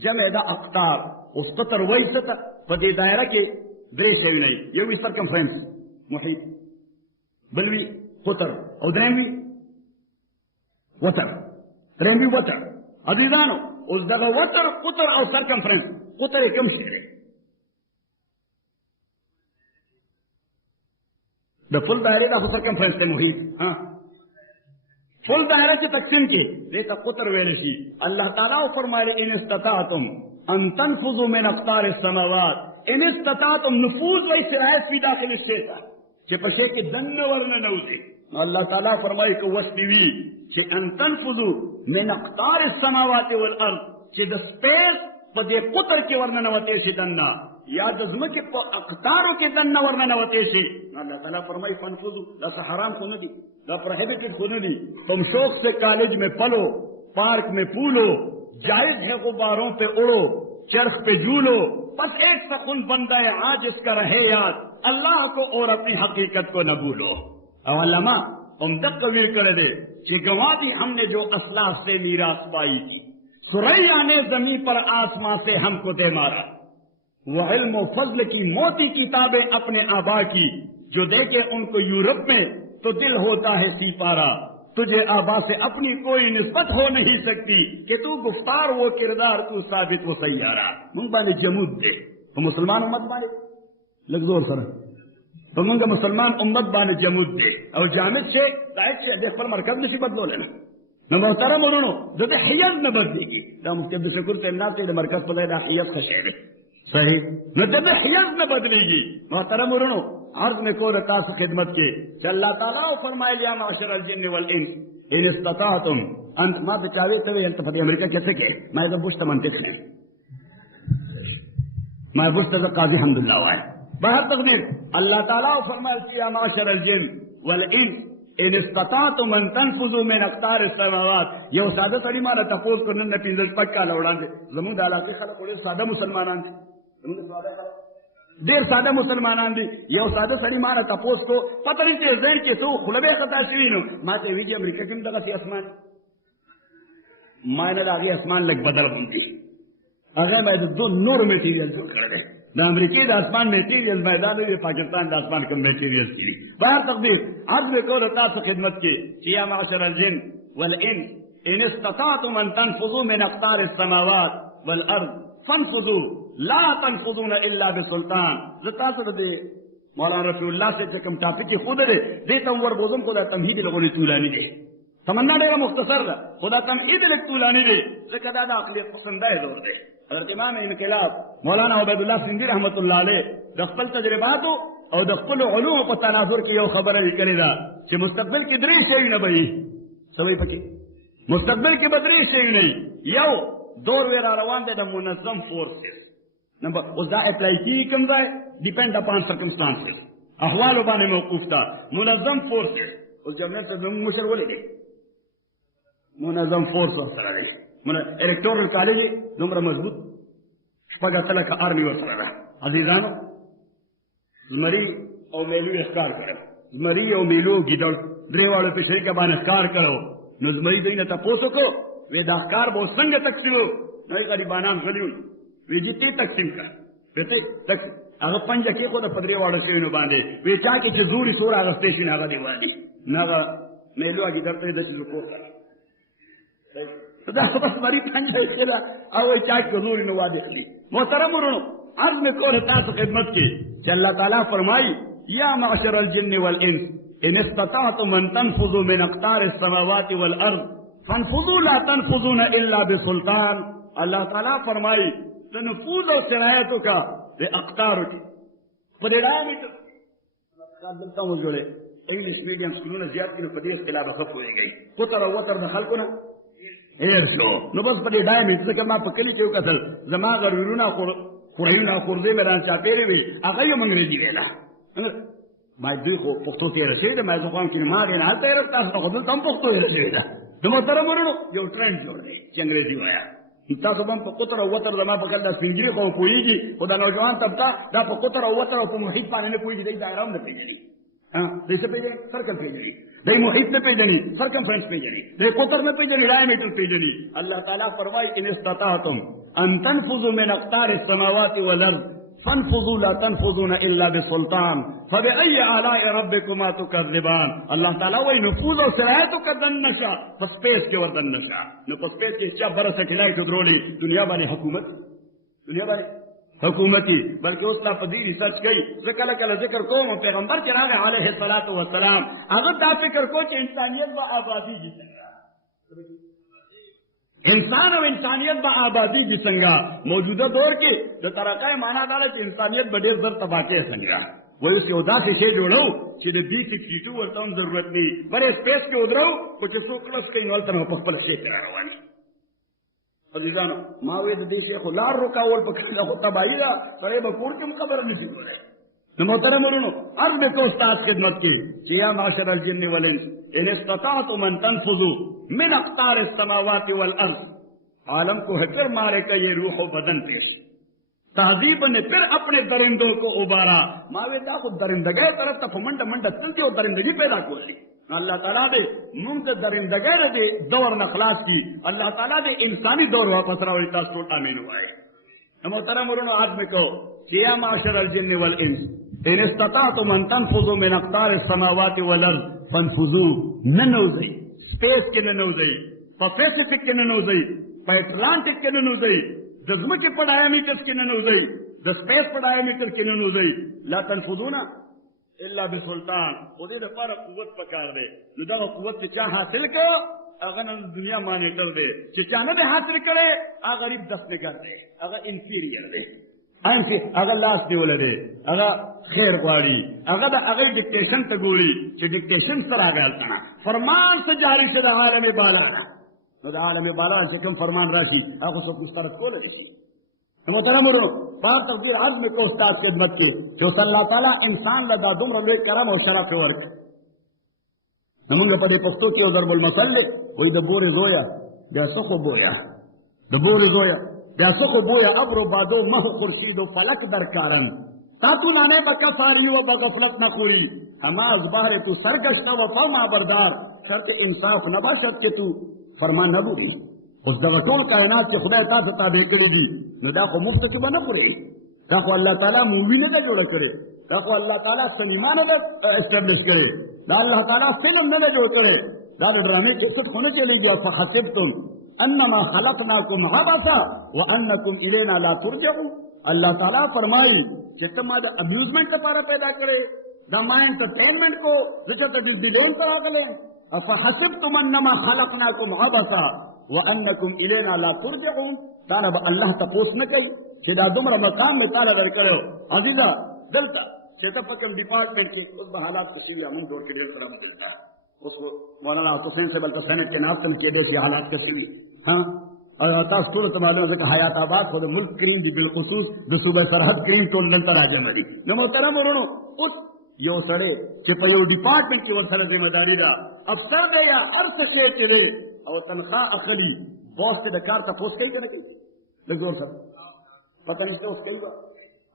جمع دا اقطار. اوس قطر وایي څه ته په دې دایره کې درې شی نه یو وي سرکمفرنس محیط، بل وي قطر او درېیم وي وتر، درېیم وي وتر. عزیزانو اوس دغه وتر قطر او سرکمفرنس قطر یې کم شي دی د فل دایرې دا خو سرکمفرنس دی محیط. فل دایره چې تقسیم کې دې ته قطر ویلی شي. الله تعالی فرمایلی ان استطعتم ان تنفذوا من اقطار السماوات. ان استطعتم نفوذ وایي سرایت فی داخل الشیء چې په شی کې دننه ورنه نوځي. الله تعالی فرمایي که وس دې وي چې ان تنفذوا من اقطار السماوات والارض چې د سپیس په دې قطر کې ورنه نوتې شي دننه، یا د ځمکې په اقطارو کې دننه ورنه نوتې شي. الله تعالی فرمایي فانفذوا. دا څه حرام خو نه دي، دا پروہیبٹڈ خو نه دي. تم شوق سے کالج میں پلو، پارک میں پھولو، جائز ہے غباروں پہ اڑو، چرخ پہ جھولو، بس ایک سکون بندہ عاجز کا رہے یاد، اللہ کو اور اپنی حقیقت کو نہ بھولو. او علماء عمدہ قوی کر دے کہ گنوا دی ہم نے جو اسلاف سے میراث پائی تھی، ثریا نے زمین پر آسمان سے ہم کو دے مارا. وہ علم و فضل کی موٹی کتابیں اپنے آبا کی، جو دیکھے ان کو یورپ میں تو دل ہوتا ہے سی پارا. تجھے آبا سے اپنی کوئی نسبت ہو نہیں سکتی کہ تو گفتار وہ کردار تو ثابت و سیارہ. منگ بانے جمود دے تو مسلمان امت بانے لگ زور سر تو منگ مسلمان امت بانے جمود دے او جامد چھے دائت چھے دیکھ پر مرکز نسی بدلو لینا نو محترم ورونو دو دے حیز نہ بدلے گی. دا مفتی عبدالشکور سے ناتے دے مرکز پر دے دا حیز خشے دے صحیح نو دے حیز نہ بدلے گی. محترم ورونو عرض میں کو رتا سے خدمت کے کہ اللہ تعالیٰ فرمائے لیا معاشر الجن والانس ان استطاعتم انت ما بچاوے توے انت فتح امریکہ کیسے کہ میں تو بوشتا منطق ہے میں بوشتا قاضی حمداللہ ہوا ہے بہر تقدیر. اللہ تعالیٰ فرمائے لیا معاشر الجن والانس ان استطاعتم ان تنفذوا من اقطار السماوات. یو سادہ سڑی مالا تفوز کو نن پینزل پکا لوڑان دے زمون دا علاقے خلق ہوئے سادہ مسلمانان دے دیر سادہ مسلمانان دی. یو سادہ سڑی مانا تپوس کو پتہ نہیں چیز دین کے سو خلبے خطا سوینو ما تے ویجی امریکہ کم دغا سی اسمان مائنہ دا آگی اسمان لگ بدل بندی اگر میں دو نور میٹیریل جو کر دے دا امریکی دا اسمان میٹیریل میدان ہوئی پاکستان دا اسمان کم میٹیریل کی بہر تقدیر عدل کو رتا سے خدمت کی یا معاشر الجن والانس ان استطاعتم ان تنفذوا من اقطار السماوات والارض فانفذوا لا تنفذون الا بسلطان. زتا سره دې مولانا رفیع الله سے کوم ټاپک خود دې دې تم ور بوزم کو دا تمهید لغوی طولانی دی تمنا ډیره مختصر ده خدا تمهید لغوی طولانی دی ځکه دا د عقل پسندای زور دی. حضرت امام انقلاب مولانا عبید الله سندھی رحمت الله علیه د خپل تجرباتو او د خپل علوم په تناظر کې یو خبره وکړه دا چې مستقبل کې درې شی نه وي سوي پکې مستقبل کې بدري شی نه یو دور ورا روان دی د منظم فورس نمبر اوس دا اپلائی کی کم ځای ډیپینډ اپان سرکمسټانسز احوالو باندې موقوف ده منظم فورس اوس جمعیت ته زموږ مشر ولې منظم فورس ورسره دی الیکټورل کالج دومره مضبوط شپږ اتلکه آرمي ورسره ده عزیزانو زمری او میلو اخکار کرو زمری او میلو گیدڑ دریوالو پہ شرکہ بان اخکار کرو نو زمری دینا تا پوسو کو وی دا اخکار بہت سنگ تقسیمو نوی قریبانام خلیون وی جتی تقسیم کر ویسے تقسیم اگر پنجا کی خود پدریوالو سیونو باندے وی چاکی چھ زوری سورا غستیشن آگا دیوالی ناگا میلو آگی درتے دا چیزو پوسا دا بس مری پنجا اخلا اوی چاکی چھ زوری نو وادی خلی محترم ورنو عرض میں کون تاس خدمت کی کہ اللہ تعالیٰ فرمائی یا معشر الجن والانس ان استطعتم ان تنفذوا من اقطار السماوات والارض فانفذوا لا تنفذون الا بسلطان. اللہ تعالیٰ فرمائی تنفوذ اور صلاحیتوں کا بے اقطار کی پریڑائے میں دلتا ہوں جوڑے انگلیس میڈیم سکولوں زیادتی نے پدیس خلاف خف ہوئی گئی قطر و وطر دخل کو نا ایرسو نو بس پریڑائے میں اس لکر ما پکلی تیو کسل زمان غرورونا خورایونا خورده مران چاپیری وی اغیو منگریزی ویلا مای دوی خو پختو تیرسی دا مای زخوام کنی ما غیر حال تیرستا ستا خودل تم پختو تیرسی ویلا دو محترم ورنو یو ٹرینڈ جوڑ گئی چی انگریزی وایا تاسو بم په قطر او وتر زما په کله سنجری خو کویږي خو دا نوجوان طبقه دا په قطر او وتر او په محیط باندې نه کویږي دا آرام نه پیژني ها دې څه پیژني سرکل پیژني دې محیط نه پیژني سرکمفرنس پیژني دې قطر نه پیژني ډایمیټر پیژني الله تعالی فرمایي ان استطعتم ان تنفذوا من اقطار السماوات والارض فانفذوا لا تنفذون الا بسلطان فبأي آلاء ربكما تكذبان. اللہ تعالیٰ وہی نفوذ اور صلاحیتوں کا دن نشا پسپیس کے ور دن نشا نو پسپیس کے چا برس اٹھلائی تو درولی دنیا بانی حکومتی بلکہ اس لا پذیری سچ گئی ذکر کل ذکر قوم پیغمبر چراغ علیہ السلام اگر تا فکر کو کہ انسانیت با آبادی جی سنگا انسان اور انسانیت با آبادی جی سنگا موجودہ دور کی جو ترقی مانا دارا کہ انسانیت بڑے زر تباکے سنگا وہ اس یودا سے چھے جوڑو چھے دے بی سی کیٹو ورطان ضرورت نہیں بڑے سپیس کے ادھرو کچھ سوکلس کئی نوالتن ہو پخپل شیخ کرا روانی عزیزانو ماوی دے دیکھے خلار رکاول پکڑنا خود تباہی دا پڑے بکور کم قبر نہیں ہو رہے محترم ورنو عرض کو استاد خدمت کی یا معاشر الجن والانس ان استطاعتم ان تنفذوا من اقطار السماوات والارض عالم کو ہکر مارے کا یہ روح و بدن پیش تہذیب نے پھر اپنے درندوں کو ابارا ماوی دا خود درندگے طرف تک منڈا منڈا چلتی اور درندگی پیدا کو لی اللہ تعالیٰ دے منت درندگے دے دور نخلاص کی اللہ تعالیٰ دے انسانی دور واپس رہا ہوئی تاس کوٹ آمین ہوا ہے محترم ورنو آدمی کو یا معاشر الجن والانس ان استطاعتم ان تنفذوا من اقطار السماوات والارض فانفذوا ننوزی سپیس کے ننوزی پیسفک کے ننوزی اٹلانٹک کے ننوزی دزمک کے ڈایامیٹر کے ننوزی دسپیس پر ڈایامیٹر کے ننوزی لا تنفذون الا بسلطان خودی دفار قوت پکار دے لدہ قوت سے چاہ حاصل کرو اگر دنیا مانیٹر دے چاہنا دے حاصل کرے غریب دست نکر دے اگر انفیریئر دے اگر لاس دیولے دے اگر خیر غواری اگر دا اگر ڈکٹیشن تگولی چی ڈکٹیشن سر آگا لتنا فرمان سے جاری سے دا عالم بالا نو دا عالم بالا سے کم فرمان راشی اگر سب مسترد کو لگے محترم رو بار تفضیل عزم کو استاد خدمت کی کہ اس اللہ تعالیٰ انسان لگا دمر لوگ کرم اور شرف کے ورک نمونگا پا دی پختو کی ضرب المثل وہی دا بوری رویا بیا سخو بویا دا بوری رویا بیا سخو بویا ابرو بادو مہو خورشید و فلک درکارن تاتو لانے با کفاری و با غفلت نخوری ہما ازبار تو سرگشتا و پاما بردار شرط انصاف نبا شرط کے تو فرمان نبوری اس دوٹول کائنات کے خدا تا تابع کری دی نو دا خو مفت کی بنا پوری دا خو اللہ تعالیٰ مووی نے دا جوڑا کرے دا خو اللہ تعالیٰ سنیمان دا اسٹیبلش کرے دا اللہ تعالیٰ فلم نے دا جوڑ کرے دا ڈرامے کی سٹ ہونے چلے گیا فحسبتم انما خلقناکم عبثا وانکم الینا لا ترجعون اللہ تعالیٰ فرمائی کہ تم دا ابیوزمنٹ کا پارا پیدا کرے دا ما انٹرٹینمنٹ کو جیسا تو ڈیلین کرا کرے فحسبتم انما خلقناکم عبثا وانکم الینا لا ترجعون تانا با اللہ تپوس نہ کئی کہ دا دمر مقام میں تالا در کرو عزیزہ دلتا چیتا پکم ڈپارٹمنٹ کی اس بحالات کسی امن دور کے دیر کرام دلتا اس کو مولانا حسین سے بلکہ سینٹ کے نافت میں چیدے سی حالات کسی ہاں اور تاس صورت معلوم ہے کہ حیات آباد خود ملک کریم دی بالخصوص دو صوبہ سرحد کریم تو لنتا راجہ مری میں محترم ورنو اس یو سڑے کہ پا یو ڈپارٹمنٹ کی وہ سر ذمہ داری دا افسر دے یا عرص سے چلے اور تنخواہ اخلی باس سے دکار تپوس کئی کرنے کی لگ زور سر پتہ نہیں سے اس کے لئے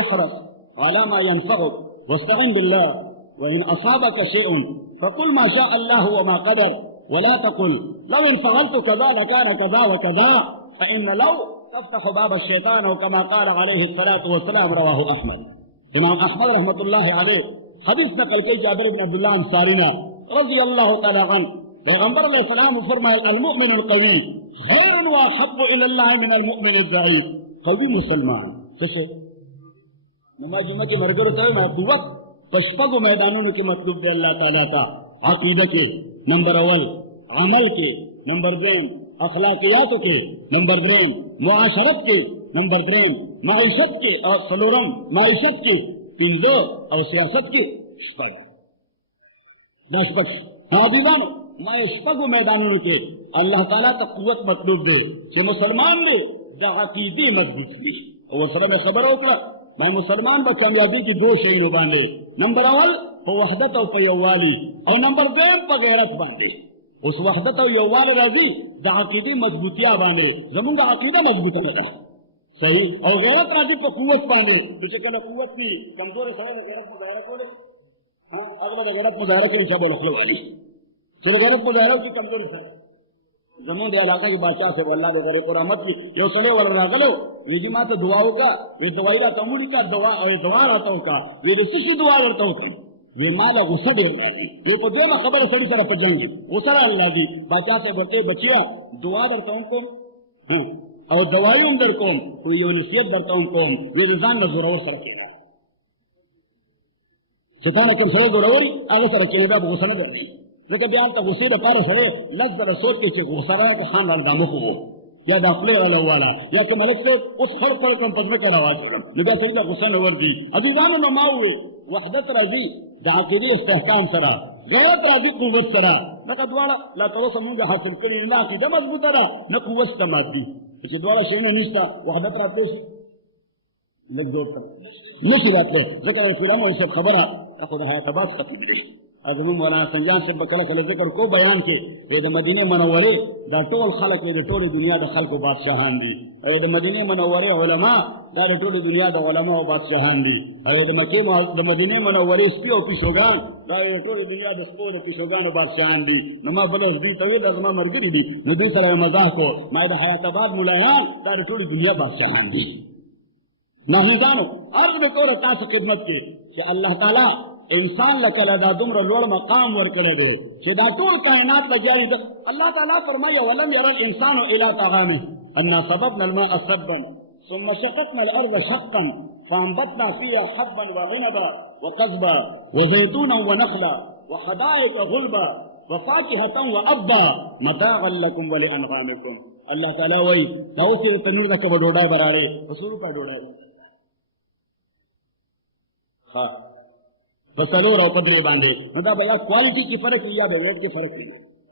احرص على ما ينفعك واستعن بالله وإن أصابك شيء فقل ما شاء الله وما قدر ولا تقل لو إن فعلت كذا لكان كذا وكذا فإن لو تفتح باب الشيطان وكما قال عليه الصلاة والسلام رواه أحمد إمام أحمد رحمة الله عليه حديث نقل كي جابر بن عبد الله الأنصاري رضي الله تعالى عنه پیغمبر علیہ السلام فرمائے المؤمن القوی خیر واحب الى اللہ من المؤمن الضعیف قوی مسلمان کیسے نماز جمعہ کے مرگر ہوتا ہے محبوبت پشپگو میدانوں کے مطلوب دے اللہ تعالیٰ کا عقیدہ کے نمبر اول عمل کے نمبر 2 اخلاقیاتوں کے نمبر 3 معاشرت کے نمبر 3 معیشت کے اور سلورم معیشت کے 5 اور سیاست کے شپگ 10 بخش حاضران میں شپگو میدانوں کے اللہ تعالیٰ کا قوت مطلوب دے کہ مسلمان نے دا عقیدی مضبوط بھی اور وہ سر میں خبر ہوگا میں مسلمان با کامیابی کی 2 شیئیں باندھے نمبر اول پا وحدت و پا یوالی اور نمبر 2 پا غیرت باندھے اس وحدت و یوالی رضی دا عقیدی مضبوطیاں باندھے زمون دا عقیدہ مضبوط ہوتا صحیح اور غیرت راضی پا قوت باندھے پیچھے کہنا قوت بھی کمزور ہے غیرت مظاہرہ کرے ہاں اگلا دا غیرت مظاہرہ کے نیچہ بولو والی چلو غیرت مظاہرہ کی کمزور ہے زمین دے علاقہ کی بادشاہ سے اللہ کے غریب رحمت کی جو سلو ورنہ گلو یہ جی ماں تو دعاؤں کا یہ دوائی رہتا ہوں کا دعا اور دعا رہتا ہوں کا یہ رسی دعا کرتا ہوں یہ مالا غصہ دے اللہ دی یہ کو دے خبر سڑی سر پر جنگی غصہ اللہ دی بادشاہ سے بڑھتے بچیا دعا کرتا ہوں کو اور دوائی اندر قوم کوئی یہ نصیحت کرتا ہوں قوم یہ رضان میں ضرور سر کے گا شیطان کم سر ضروری آگے سر چلے گا غصہ نہ کرتی ځکه بیا هلته غوسې دپاره سړی لږ ځله سوچ کوي چې غوسه راغله که خان راله دا مخ وو یا دا خولې راله وواله یا که ملک صاحب اوس خړ خړ کړم په ځمکه راواچوم نو بیا سړي ته غوسه نه ورځي حبیبانو نو ما وویل وحدت راځي د عقیدې استحکام سره غیرت راځي قوت سره دغه دواړه لا تر اوسه مونږ حاصل کړي نه عقیده مضبوطه ده نه قوت شته مادي چې دواړه شیونه نشته وحدت راتلی شي لږ جوړ کړه نشي راتلی ځکه فرعون صاحب خبره خو د حیات آباد ختم دی زموږ مولانا سنجان صاحب به کله کله ذکر کو بیان کې د مدینې منورې دا ټول خلک د ټولې دنیا د خلکو بادشاهان دي او د مدینې منورې علما دا د ټولې دنیا د علماو بادشاهان دي او د مدینې منورې سپي او پیشوګان دا د ټولې دنیا د سپو او پیشوګانو بادشاهان دي نو ما بل دوی ته ویل دا زما ملګري دي نو دوی سره مزاح کو ما د حیات آباد ملایان دا د ټولې دنیا بادشاهان دي ناهیدانو عرض به کوله تاسو خدمت کې چې الله تعالی انسان لکه دا دومره لوړ مقام ورکړی دی چې دا ټول کائنات ته جاري ده الله تعالی فرمایي ولم ير الانسان الى طعامه انا صببنا الماء صبا ثم شققنا الارض شقا فانبتنا فيها حبا وعنبا وقضبا وزيتونا ونخلا وحدائق غلبا وفاكهة وأبا متاعا لكم ولأنعامكم الله تعالی وایي دا اوس یې تنور ته به ډوډۍ برابرې په څو روپۍ ډوډۍ ها په څلور او په درې باندې نو دا به یا کوالټي کې فرق وي یا د ویټ کې فرق وي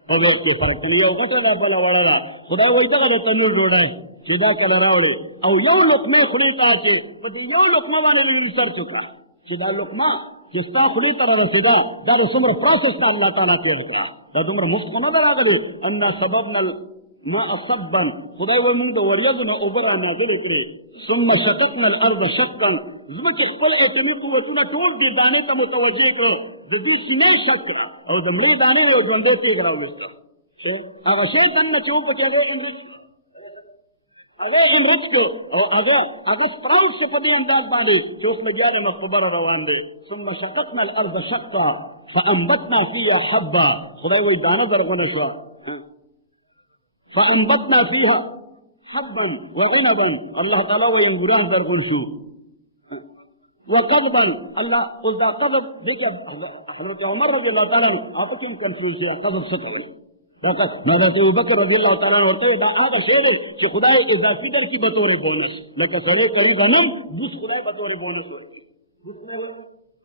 په ویټ کې فرق کوي یو غټه ده بله وړه ده خدای وایي دغه د تنور ډوډۍ چې دا کله راوړې او یو لقمې خولې ته چې په دې یو لقمه باندې ریسرچ وکړه چې دا لقمه چې ستا خولې ته رارسېده دا د څومره پروسس ته الله تعالی تېر کړه دا دومره مفت خو نه ده راغلې انا سببنا الماء صبا خدای وایي موږ د وریځو نه اوبه رانازلې کړې ثم شققنا الارض شقا ځمکې خپل اتمي قوتونه ټول دې دانې ته متوجه کړو د دې سینې شق کړه او د مړې دانې یو ژوندی تیږ راوویسته هغه شی دننه چې و پکې هغه انرچ کړو او هغه سپراوټ چې په دې انداز باندې چې اوس لګیا دی نو خبره روان دی ثم شققنا الارض شقا فانبتنا فيها حبا خدای وایي دانه زرغونه شوه فانبتنا فيها حبا وعنبا الله تعالی وایي انګوران زرغون شو وقضبا الله اوس دا قضب دغه حضرت عمر رضی الله تعالی عنہ آپ کې کنفیوز شي قضب څه کوي دا حضرت ابوبکر رضی الله تعالی عنہ ورته دا هغه شی دی چې خدای اضافي درکې به تورې بونس لکه سړی کوي غنم جوس خدای به تورې بونس ورکړي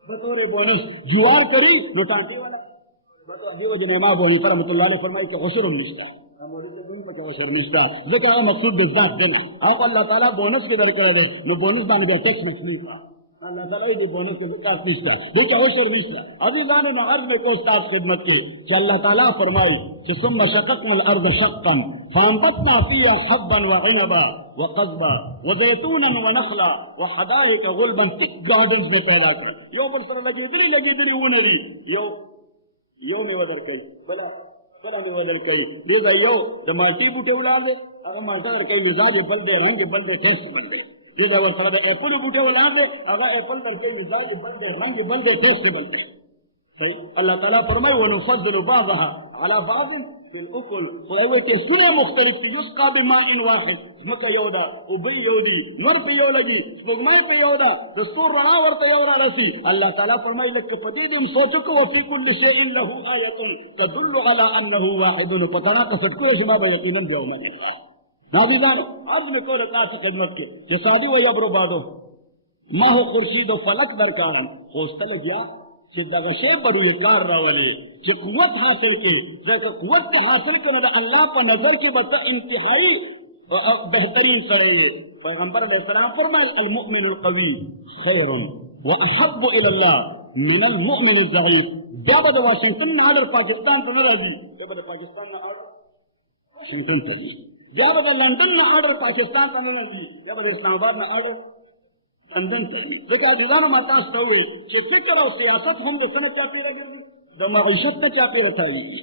به تورې بونس جوار کوي نو ټانټي والا دیو جن امام ابو حنیفه رحمۃ اللہ علیہ فرمایي چې عشر نشته امر دې دین په عشر نشته ځکه مقصود د ذات دی هغه الله تعالی بونس به درکړي دی نو بونس باندې به ټیکس مسلې الله تعالی دې بونس کې ذات نشته دغه عشر نشته ابي ځان نو عرض کو استاد خدمت کې چې الله تعالی فرمایي چې ثم شققنا الارض شقا فانبتنا فيها حبا وعنبا وقضبا وزيتونا ونخلا وحدائق غلبا تک گارډنز به پیدا کړ یو بل سره لګېدلي ونه دي یو مې ودر کوي بله مې ودر کوي دې ځای یو د مالټې بوټی ولاړ دی هغه مالټه در کوي مزاج یې بل دی رنګ یې بل دی ټیسټ بل دی دې ځای ورسره د ایپل بوټی ولاړ دی هغه ایپل در کوي مزاج یې بل دی رنګ یې بل دی ټیسټ بل دی صحیح الله تعالی فرمایي ونفضل بعضها على بعض في الاكل خدای وایي ټیسټونه مختلف دي یسقى بماء واحد ځمکه یو ده اوبه یو دي نور په یو لګي سپوږمۍ په یو ده د ستور رڼا ورته یو رارسي الله تعالی فرمایي لکه په دې هم سوچ وکړه وفي كل شيء له آیة تدل على انه واحد فترا قصد کو شما به یقینا بیاومه ناظران عرض میں کوله تاسو خدمت کې چې سادي و یبرو بادو ما هو خورشید و فلک درکارم خوستل بیا چې دغه شی پر یو کار راولي چې قوت حاصل کړي ځکه قوت ته حاصل کړي د الله په نظر کې به انتهایی بهترین سره پیغمبر علیہ السلام فرمایي المؤمن القوي خير واحب الى الله من المؤمن الضعيف دا به د واشنگټن نه اړ پاکستان ته نه راځي دا به د پاکستان نه اړ واشنگټن ته ځي دا به د لندن نه اړ پاکستان ته نه راځي دا به د اسلام آباد نه اړ لندن ته ځکه عزیزانو ما تاسو ته وایي چې فکر او سیاست هم د څه نه چاپېره ګرځي د معیشت نه چاپېره تاویږي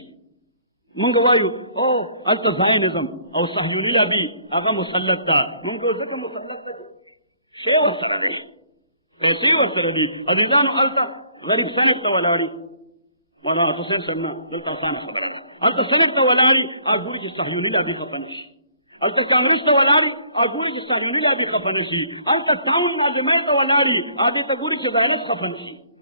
مونږ وایو او هلته زاینزم او صهیونیه بي هغه مسلط ده مونږ ځکه مسلط ده شی ورسره دی پیسې ورسره دي عزیزانو هلته غریب سند ته ولاړي مولانا حسین سمنا دلته اسانه خبره ده هلته سند ته ولاړي هغه ګوري چې صهیونیه بي ختم شي هلته کانګرس ته ولاړي هغه ګوري چې صهیونیه بي ختم شي هلته تاون ناظمۍ ته ولاړي هغه ته ګوري چې عدالت ختم شي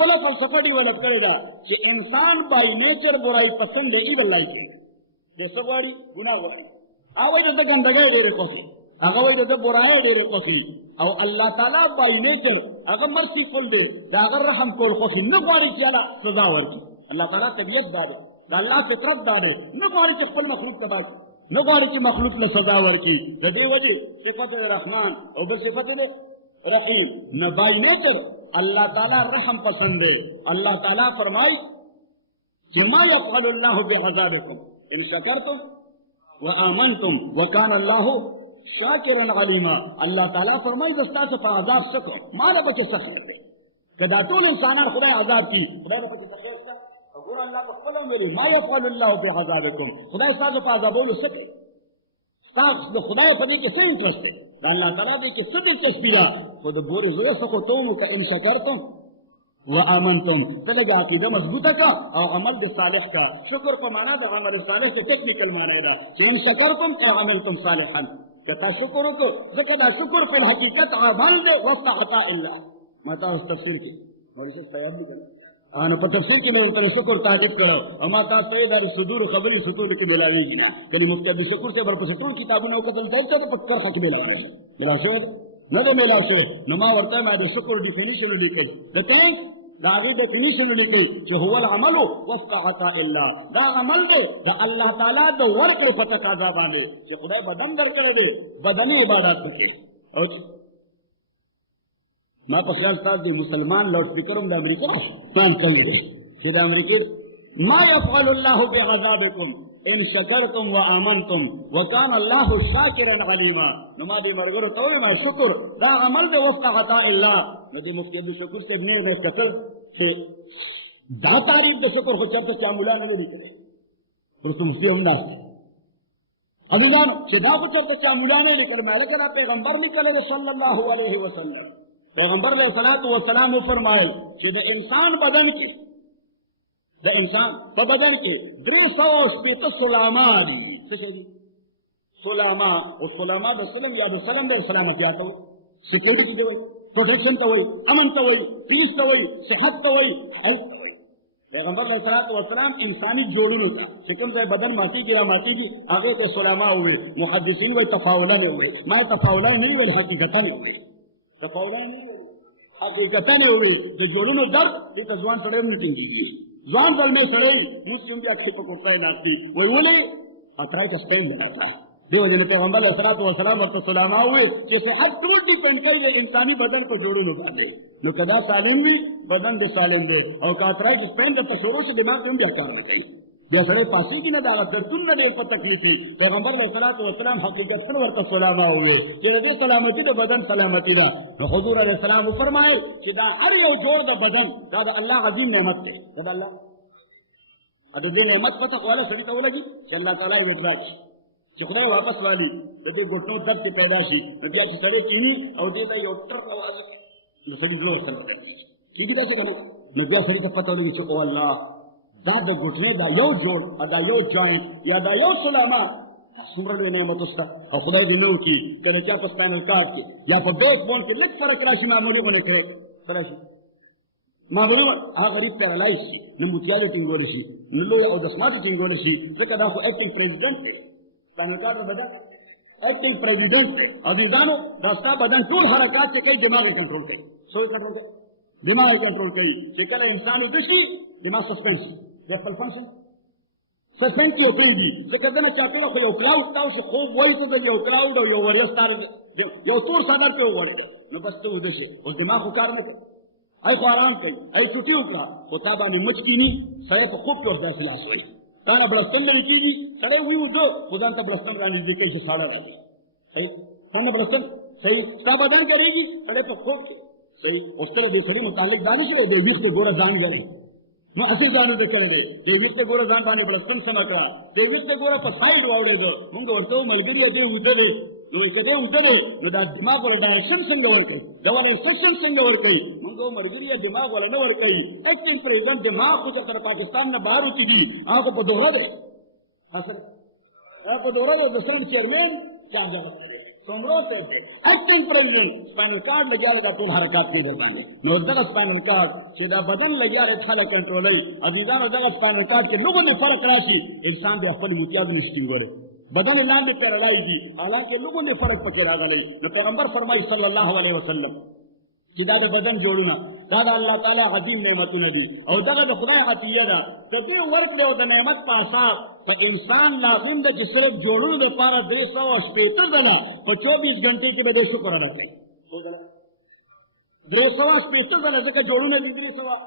خپله فلسفه ډیولپ کړې ده چې انسان بای نیچر برایي پسند دی ایول لایک دی څه غواړي ګناه غواړي هغه وایي د ګندګۍ ډېرې خوښي هغه وایي د برایۍ ډېرې خوښي او الله تعالی بای نیچر هغه مرسیفل دی د هغه رحم کول خوښي نه غواړي چې الله سزا ورکړي الله تعالی طبیعت دا دی د الله فطرت دا دی نه غواړي چې خپل مخلوق تباه کړي نه غواړي چې مخلوق له سزا ورکړي د دې وجې صفت رحمان او بل صفت رحیم نه بای نیچر اللہ تعالی رحم پسند ہے اللہ تعالی فرمائی کہ ما یفعل اللہ بعذابکم ان شکرتم وآمنتم وکان اللہ شاکرا علیما اللہ تعالی فرمائی دستا سے عذاب سکو مالا بچے سکو کدا طول انسانان خدا عذاب کی خدا بچے سکو اگر اللہ کو قلو میری ما یفعل اللہ بعذابکم خدا ساز عذابوں سکے خدا فدی کے سے انٹرسٹ ہے اللہ تعالیٰ دے کہ صدی تشبیہ خود بوری زوئے سکو تومو کا ان شکرتم وآمنتم تلجا عقیدہ مضبوطہ کا او عمل دے صالح کا شکر پا مانا دا عمل صالح کے ٹیکنیکل مانا دا کہ ان شکرتم اے عملتم صالحا کہتا شکر تو ذکر دا شکر پہ حقیقت عمل دے وقت عطا اللہ ماتا اس تفسیر کی مولی سے تیاب بھی کرنا آنا پا تفسیر کی میں اتنے شکر تعدد کرو اما تا سیداری صدور خبری صدور کی ملاوی جنا کنی مفتبی شکر سے برپسطور کتابوں نے قتل کرتا تو پتکر خاک ملاوی ملا شد نہ دے ملا شد نما ورطا میں دے شکر ڈیفینیشن لکل دکھیں دا آگے ڈیفینیشن لکل جو هو العمل وفق عطا اللہ دا عمل دے دا اللہ تعالیٰ دا ورک فتح عذاب آنے کہ خدای بدن در کرے دے بدنی عبادات بکے ما پس خیال ساتھ دی مسلمان لاؤڈ سپیکرم دا امریکہ پان چل دے کہ دا امریکہ ما یفعل اللہ بعذابکم ان شکرتم وآمنتم وکان اللہ شاکرا علیما نما دی مرغر تولی میں شکر دا عمل دے وفق عطا اللہ ندی مفتی ابو شکر سے ابنی میں شکر کہ دا تاریخ دے شکر خود چلتا کیا مولا نوری کرے رسول مفتی ہمدہ ابھی جان کہ دا خود چلتا کیا مولا نے لکر میں لکر پیغمبر نکلے صلی اللہ علیہ وسلم پیغمبر علیہ السلام فرمائے کہ دا انسان بدن کی دا انسان پا بدن کے 300 سلاما دی سلاما و سلاما دا سلم یا دا سلم دا سلامت یا تو سکیورٹی دا ہوئی پروٹیکشن تا ہوئی امن تا ہوئی پیس تا ہوئی صحت تا ہوئی حیث تا ہوئی پیغمبر علیہ السلام انسانی جوڑن ہوتا شکم سے بدن ماتی گیا ماتی گی آگے کے سلاما ہوئے محدثین ہوئے تفاولہ ہوئے میں تفاولہ نہیں ہوئے حقیقتہ نہیں ہوئے تفاولہ نہیں ہوئے حقیقتہ نہیں ہوئے جو جوڑن ہو درد ایک ازوان سڑے میٹنگ کیجیے زوان دل میں سڑے مسلم کی اچھی پکڑتا ہے لاتی وہ بولے اطرائی کا سٹینڈ لگاتا ہے دیو جنہیں پیغمبر علیہ السلام ورطا سلامہ ہوئے کہ صحت ٹول ڈیپینڈ کئی انسانی بدن کو جوڑو لگا دے نو کدا سالم بھی بدن دے سالم دے اور کا اطرائی کی سٹینڈ تصوروں سے دماغ کیوں بیاکار ہوگئی بیا سڑے پاسی کی نہ داغت درتن نہ دے پر تکلیفی پیغمبر علیہ السلام حقیقت پر ورطا سلامہ ہوئے کہ دے سلامتی دے بدن سلامتی دا حضور علیہ السلام فرمائے کہ دا ہر یو جوڑ دا بدن دا اللہ عظیم نعمت ہے دا اللہ ادو دے نعمت پتہ خوالا سڑی تا لگی کہ اللہ تعالیٰ رضا کی کہ خدا واپس والی جب گھٹنوں درد کے پیدا شی نبی آپ سڑے چینی اور دیتا یہ اتر آواز سبھی جو سلام ٹھیک ہے کہ نبی آپ سڑی تا پتہ لگی کہ او اللہ دا دا گھٹنے دا یو جوڑ دا یو جائیں یا دا یو سلاما سمرہ لے نعمت استا اور خدا جنہوں کی کہ کیا پس پینل کار کے یا پر بیک بون کے لکھ فرق راشی معمولی بنے کرے فراشی معمولی آگا غریب پیرالائی شی نموتیالی تنگولی شی نلوی او دسماتی تنگولی شی ذکر دا خو ایکٹنگ پریزیڈنٹ ہے کاملکار دا بدن ایکٹنگ پریزیڈنٹ ہے عزیزانو داستا بدن طول حرکات سے کئی دماغ کنٹرول کرے سوئی کنٹرول کرے دماغ کنٹرول کرے چکل انسانی دشی دماغ سسپینس دیفل فنکشن سسپینس کی اوپری دی ذکر دنا چاہتو رکھو یو کلاؤڈ تاو سے خوب وی تو دا یو کلاؤڈ اور یو وریستار یو طور سادر پہ اوور دے نو بس تو دشی اور دماغ کو کار میں کرے ای خو آرام کئی ای چھوٹی اکرا خطابانی مچ کی نی سڑے پا خوب پیوز بیسے لاس ہوئی کانا بلستم لئی کی گی سڑے ہوئی ہو جو خودان تا بلستم رانی دیکھے سے ساڑا رہی صحیح کانا بلستم صحیح ستا بدن کرے گی سڑے پا خوب سے صحیح اس طرح دے سڑی متعلق دانش رہے دے ویخ کے گورا جان جائے نو اسی جانو دے کر دے دے ویخ کے گورا جان بانے بلستم سنا کرا دے ویخ کے گورا پا سائی رواؤ دے منگا ورطو ملگری دے ہوتے دے نو چکے اترے نو دا دماغ والا ڈائریکشن سنگ ورکئی دا والا انسٹرکشن سنگ ورکئی منگو مرگریہ دماغ والا نہ ورکئی ایکٹنگ پریزم دماغ کو چکر پاکستان نہ باہر ہوتی گی آنکھوں پا دورہ دے حاصل آپ پا دورہ دے دسرم چیئرمین جان جا څومره دی اکټینګ پرېږدي سپاینل کارډ لګیا دا ټول حرکات دی باندې نو دغه سپاینل کارډ چې دا بدن لګیا دی خلک کنټرولوي عزیزانو دغه سپاینل کارډ کې لږ دې فرق راشي انسان بیا خپل امتیاز نشي کولی بدن لاندې پیرالایز دي حالانکې لږ دې فرق پکې راغلی نو پیغمبر فرمایي صلی الله علیه وسلم چې دا د بدن جوړونه دا د الله تعالی عظیم نعمتونه دي او دغه د خدای عطیه ده د دې ورکړې او د نعمت په اساس په انسان لازم ده چې صرف جوړونو دپاره 360 ځله په 24 غنټې کې به دې شکر ادا کوي 360 ځله ځکه جوړونه دي 300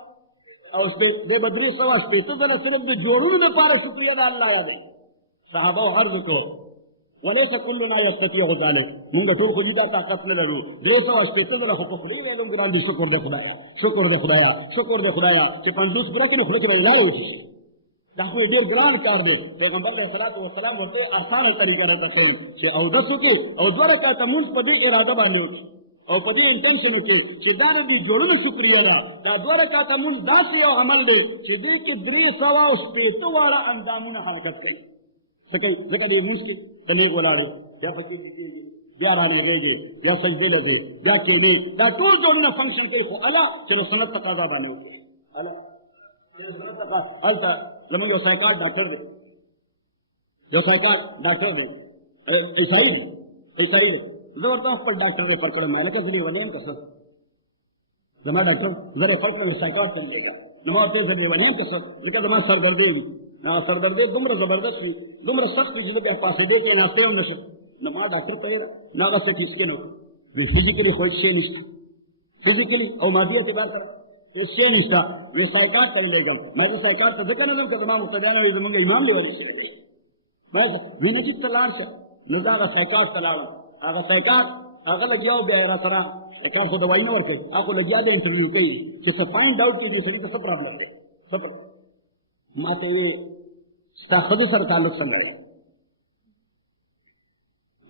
او دې به 360 ځله صرف د جوړونو دپاره شکریه د الله یادوي صحابه عرض کو وليس كلنا يستطيع ذلك موږ ټول خو دې طاقت نه لرو 360 ځله خو په خولې ویلو ګران دي شکر دې خدایا شکر دې خدایا شکر دې خدایا چې 50 برکې نو خلک راځي وشي دا خو ډېر ګران کار دی پیغمبر علیه الصلاۃ والسلام ورته اسانه طریقه راته ښوول چې اودس وکړي او 2 رکعاته مونځ په دې اراده باندې وکړي او په دې انټنشن وکړي چې دا د دې جوړونو شکریه ده دا 2 رکعاته مونځ داسې یو عمل دی چې دې کې 360 واړه اندامونه حرکت کوي ځکه دې مونځ کې تلې ولاړې بیا پکې بیا رانغېږي بیا سجدې لګي بیا کښېني دا ټول جوړونه فنکشن کوي خو الله چې نو سنت تقاضا باندې وکړي الله هلته زموږ یو سایکال ډاکټر دی یو سایکال ډاکټر دی عیسایي دی زه ورته خپل ډاکټر ریفر کړم لکه زه دې ونیم که څه زما ډاکټر زه ریفر کړم سایکال ته مې نو ما ورته زه دې ونیم که څه ځکه زما سردردي وي سردردي دومره زبردست وي دومره سخت وي چې زه بیا پاسېدو کېناستې هم نه شم نو ما ډاکټر ته ویل نه هغه سټي سکین وي فزیکلي خو هېڅ شی نشته فزیکلي او مادي اعتبار سره هېڅ شی نشته وی سایکال ته لېږم ما زه سایکال ته ځکه نه ځم که زما مقتدیان وي زمونږ امام لیونی شوی دی وی نجیب ته لاړ شه نو زه هغه سایکال ته لاړم هغه سایکال هغه لګیا و بیا یې را سره سایکال خو دوايي نه ورکوي هغه خو لګیا د انټرویو کوي چې څه فایند آوټ کړي چې سړي ته څه پرابلم دی ما ته یې ستا ښځو سره تعلق څنګه دی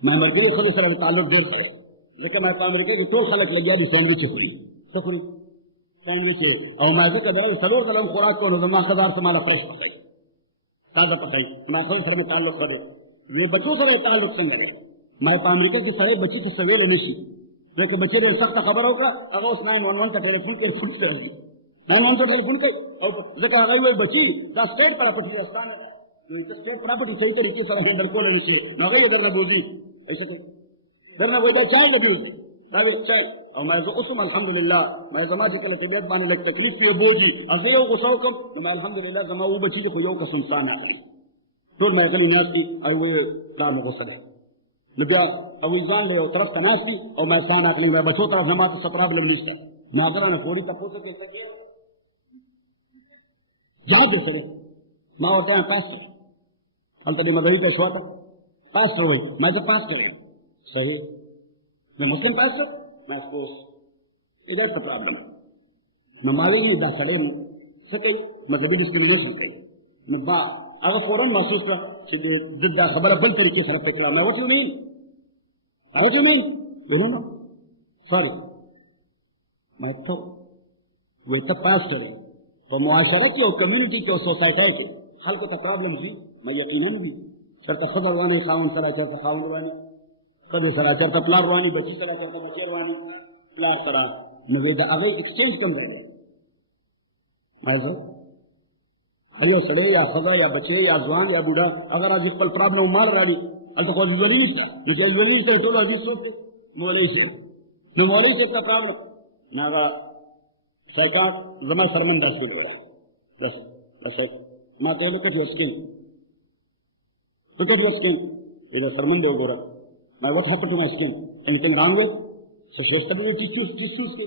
ما ملګري ښځو سره تعلق ډېر ښه دی ځکه ما په امریکا کې ټول خلک لګیا دي سینډوچ خوري څه خوري سینډوچ او ما ځکه دا 4 ځله خوراک کوو نو زما ښځه هر څه ماله فرېش پخوي تازه پخوي ما ښځو سره مې تعلق ښه دی وی بچو سره تعلق څنګه دی ما په امریکا کې سړی بچي ته څه ویلو نه شي ځکه بچي ډېر سخته خبره وکړه هغه اوس 911 ته ټلیفون کوي فوټ سره ځي 911 ته ټلیفون کوي او ځکه هغه وویل بچي دا سټیټ پراپرټي راستانه ده نو ته سټیټ پراپرټي صحیح طریقې سره هینډل کولی نه شي نو هغه یې درنه بوځي ایسه کوي درنه وایي دا چای نه بوځي دا وایي چای او ما زه اوس هم الحمدلله ما زما چې کله طبیعت باندې لږ تکلیف پرې بوځي هغه یو غوسه وکړم نو ما الحمدلله زما و بچي خو یو کس انسان اخلي ټول ما غلي ناست دي او دا مې غوسه ده نو بیا او ځان له یو طرف ته ناست دي او ما انسان اخلي نو بچو طرف نه ماته څه پرابلم نشته ناظرانه فوري تپوسه کوي جهاد سره ما ورته پاس کړ هلته دې مدرسې ته شو ته پاس کړو ما ته پاس کړی صحیح نو مسلم پاس کړو ما سپوس دا څه پرابلم نو مالي دا سړی څه کوي مذهبي ډسکریمینیشن کوي نو با هغه فورا محسوس کړه چې دا خبره بل طریقې سره پکړه ما وټو مين هغه مين نو سوري ما ته وې ته پاس کړی په معاشره کې او کمیونټي کې او سوسایټي کې خلکو ته پرابلم شي ما یقینا وي چېرته ښځه روانه خاوند سره چېرته خاوند روانه ښځې سره چېرته پلار رواني بچي سره چېرته بچی رواني پلار سره نو د هغې ایکسچینج کوم ځای دی مایزه هر یو سړی یا ښځه یا بچی یا ځوان یا بوډا هغه راځي خپل پرابلم مال راړي هلته خو عزیزولي نشته نو چې عزیزولي نشته ټول عزیز څوک دی مولوي صاحب نو مولوي صاحب ته پرابلم نو هغه سایکال زما سرمن داسې وګوره داسې ما ته ویل cut your skin look at your skin with a sermon do gora now what happened to my skin anything wrong with so sheshta bhi tissues ke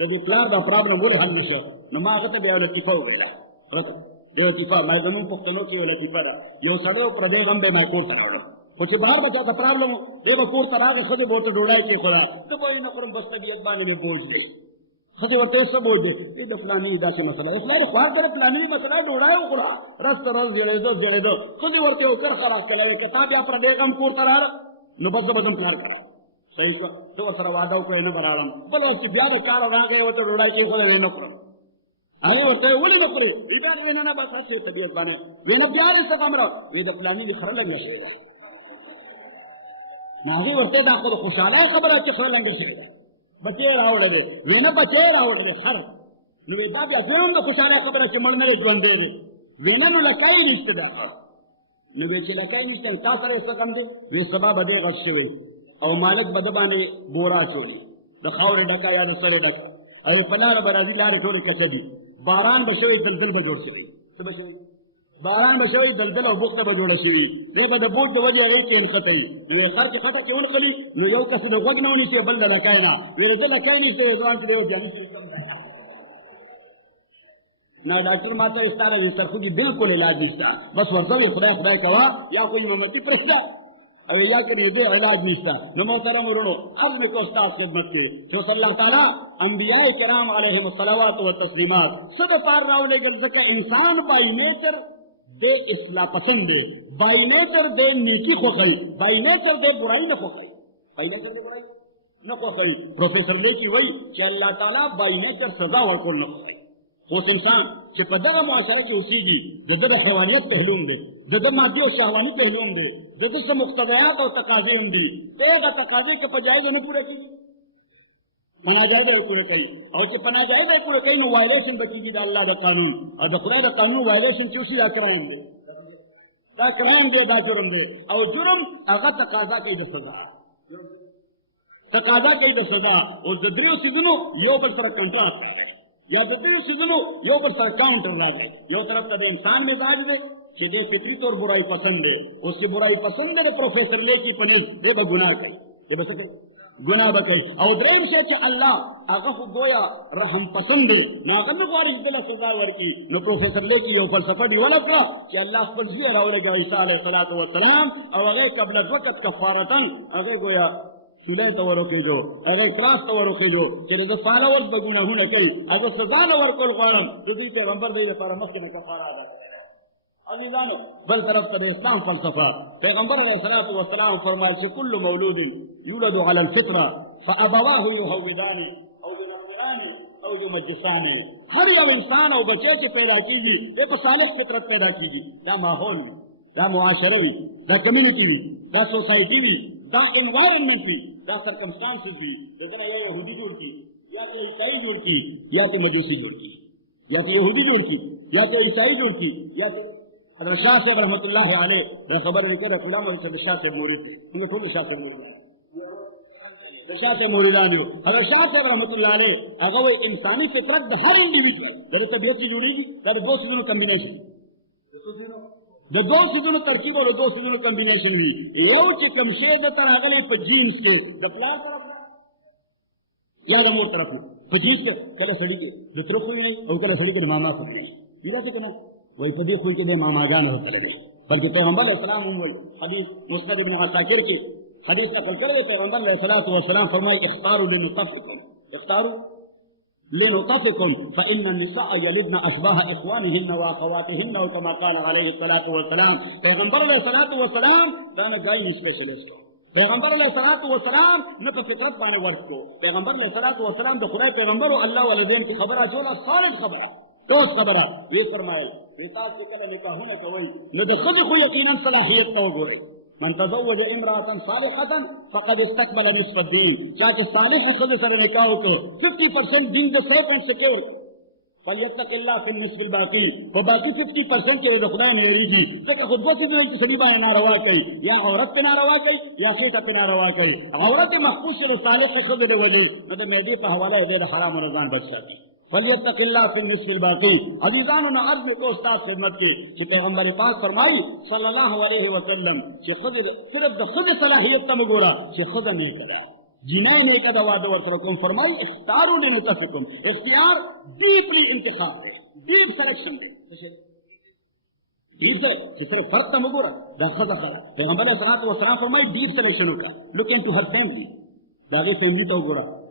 د پلار دا پرابلم ول حل نشو نو ما هغه ته بیا لطیفه وکړه ورته د لطیفه ما د نوم پښتنو کې لطیفه ده یو سړی پر دې غم به ما کور ته راغلو خو چې بهر بچا دا پرابلم دی به کور ته راغی خو د بوته ډوړای کې خدا ته وایي نه پرم بس طبیعت باندې مې بوج دی ښځې ورته څه بوج دی د فلاني داسې مسله ده فلاني خوار کړې فلاني مسله ډوډۍ وخوره رس ته رس جړېده ښځې ورته یو کرښه راښکلوي که تا بیا پردی غم کور ته راغله نو بس زه به ځم پلار کړه صحیح شوه زه ورسره واده وکړې نه به راغلم بل وخت چې بیا د کار راغی ورته ډوډۍ کېښوده دی نه خورم هغې ورته ولې نه خورې بیا ویې نه بس هسې طبیعت باندې ویې نه پلار یې څه غم راوړ وایي د فلاني دې خره لنګه شوې وه نو هغې ورته دا خو د خوشحالۍ خبره چې خره لنګه شوې ده بچې راوړی دی ویې نه بچې راوړی دی خر نو وایي دا بیا هم د خوشحالۍ خبره چې مړ نه دی ژوندی دی ویې نه نو لکۍ نشته ده نو وایي چې لکۍ نشته تا سره یې څه کم دی وایي سبا به دی غږ شوی او مالک به ده باندې بورا اچوي د خاورې ډکه یا د سرې ډکه او په لاره به راځي لارې ټولې کچه دي باران به شوی دلدل به جوړ شوي څه به شوي باران به شوی دلدل او بوخته به جوړه شوي دی به د بوټ د وجې هغې کې نښته وي نو یو سر چې خټه کې ونښلي نو یو کس د غوږ نه ونیسي بل د لکۍ نه ویل زه لکۍ نیسي یو ځوان کې دی یو جامي نه ډاکټر ما ته یې ستا د سرخوږي بلکل علاج نشته بس ورځه یې خدای خدای کوه یا خو امامتي پرسته او یا کنی دو علاج نیستا نو محترم ورونو عرض میں کو استاد خدمت کے جو صلی اللہ تعالیٰ انبیاء کرام علیہم الصلوات و تسلیمات سب پار راولے گل سکا انسان بائی نیچر دے اصلاح پسند دے بائی نیچر دے نیکی خوخی بائی نیچر دے برائی نہ خوخی بائی نیچر دے برائی نہ خوخی پروفیسر لے کی وئی کہ اللہ تعالیٰ بائی نیچر سزا ورکل نہ خوخی اوس انسان چې په دغه معاشره کې اوسېږي د ده د حیوانیت پهلو هم دی د ده مادي او شهواني پهلو هم دی د ده څه مقتضیات او تقاضې هم دي هغه تقاضې که په جایزه نه پوره کړي په ناجایزه یې پوره کوي او چې په ناجایزه یې پوره کوي نو وایلیشن به کېږي د الله د قانون او د خدای د قانون وایلیشن چې اوسي دا کرایم دی دا کرایم دی دا جرم دی او جرم هغه تقاضا کوي د سزا تقاضا کوي د سزا او د دریو څیزونو یو بل سره کنټراست راغلی یا د دې سيزونو یو بل سره کاونټر راغلی یو طرف ته د انسان مزاج دی چې دې فطري طور برائی پسند دی اوس کې برائی پسند دی پروفیسر لیکي په نیز دی به ګناه کوي دی به څه کوي ګناه به کوي او درېیم شی چې الله هغه خو گویا رحم پسند دی نو هغه نه غواړي چې دله سزا ورکړي نو پروفیسر لیکي یو فلسفه ډیولپ کړه چې الله خپل زوی راولېږه عیسی علیه السلام او هغې قبل وقت کفارتن هغې گویا سیلې ته ورخېږو هغه کلاس ته ورخېږو چې د ساره ورځ به ګناهونه کوي هغه سزا نه ورکول غواړم د دې پیغمبر دې لپاره مخکې نه کفاره ادا عزیزانو بل طرف ته د اسلام فلسفه پیغمبر علیه الصلاة والسلام فرمایي چې کل مولود یولد علی الفطره فابواه یهودانه او ینصرانه او یمجسانه هر یو انسان او بچی چې پیدا کېږي په صالح فطرت پیدا کېږي دا ماحول دا معاشره وي دا کمیونټي وي دا سوسایټي وي دا انوائرمنٹ وي دا سرکمسٹانسز دي دغه یو يهودي جوړ کی یا ته عیسائی جوړ کی یا ته مجوسی جوړ کی یا ته يهودي جوړ کی یا ته عیسائی جوړ کی یا ته حضرت شاہ صاحب رحمۃ اللہ علیہ دا خبر وکړه کلام او چې شاہ صاحب مورید دي ټول شاہ صاحب مورید شاہ صاحب موریدان یو حضرت شاہ صاحب رحمۃ اللہ علیہ هغه انساني فطرت د هر انډیویډوال د طبیعت کې جوړیږي دا د دوه څیزونو کمبینیشن د دوه څیزونو ترکیب او د دوه څیزونو کمبینیشن وي یو چې کوم شی درته راغلی په جینس کې د پلار طرف یا د مور طرف په جینس کې کله سړي کې د تره خوی او کله سړي کې د ماما خوی یو څه کنه وایي په دې خوی کې د ماماګانې ورتللی دي بلکې پیغمبر علیه السلام هم وویل حدیث مسند ابن عساکر کې حدیث نقل کړی پیغمبر علیه الصلاة والسلام فرمایي اختاروا لنطفكم فإن النساء يلدن أشباه إخوانهن وأخواتهن وكما قال عليه الصلاة والسلام پیغمبر علیه الصلاة والسلام دا نه ګایني سپیشلیسټ پیغمبر علیه الصلاة والسلام نه په فطرت باندې ورک کو پیغمبر علیه الصلاة والسلام د خدای پیغمبر او الله ولدین ته خبره جوړه صالح خبره ټول خبره یې فرمایي تاسو کله نکاحونه کوئ نو د ښځې خو یقینا صلاحیت ته وګورئ من تزوج امرأة صالحة فقد استقبل نصف الدين چاچه صالح خود سره نکاح وکړو 50% دین د سره پون سکیور فلیتق الله فی النصف الباقی و باقی 50% چې د خدای نه یریږي ځکه خو دوه څه چې سړي باندې ناروا کوي یا عورت ناروا کوي یا څه ته ناروا کوي عورت محفوظ شو صالح خود د ولی نو د مېدی په حواله د حرام رضان بچ ساتي فلیتق الله فی النصف الباقی عزیزانو نو عرض کو استاد خدمت کې چې پیغمبر پاک فرمایي صلی الله علیه وسلم چې خود صرف د خود صلاحیت ته وګوره چې خود نه کړه جنا نه کړه واده ورسره کوم فرمایي اختاروا لنطفکم اختیار ډیپلی انتخاب ډیپ سلیکشن دې چې څه فرق ته وګوره دا خدای پیغمبر صلی الله علیه وسلم فرمایي ډیپ سلیکشن وکړه لوک انټو هر فیملی دا غي فیملی ته وګوره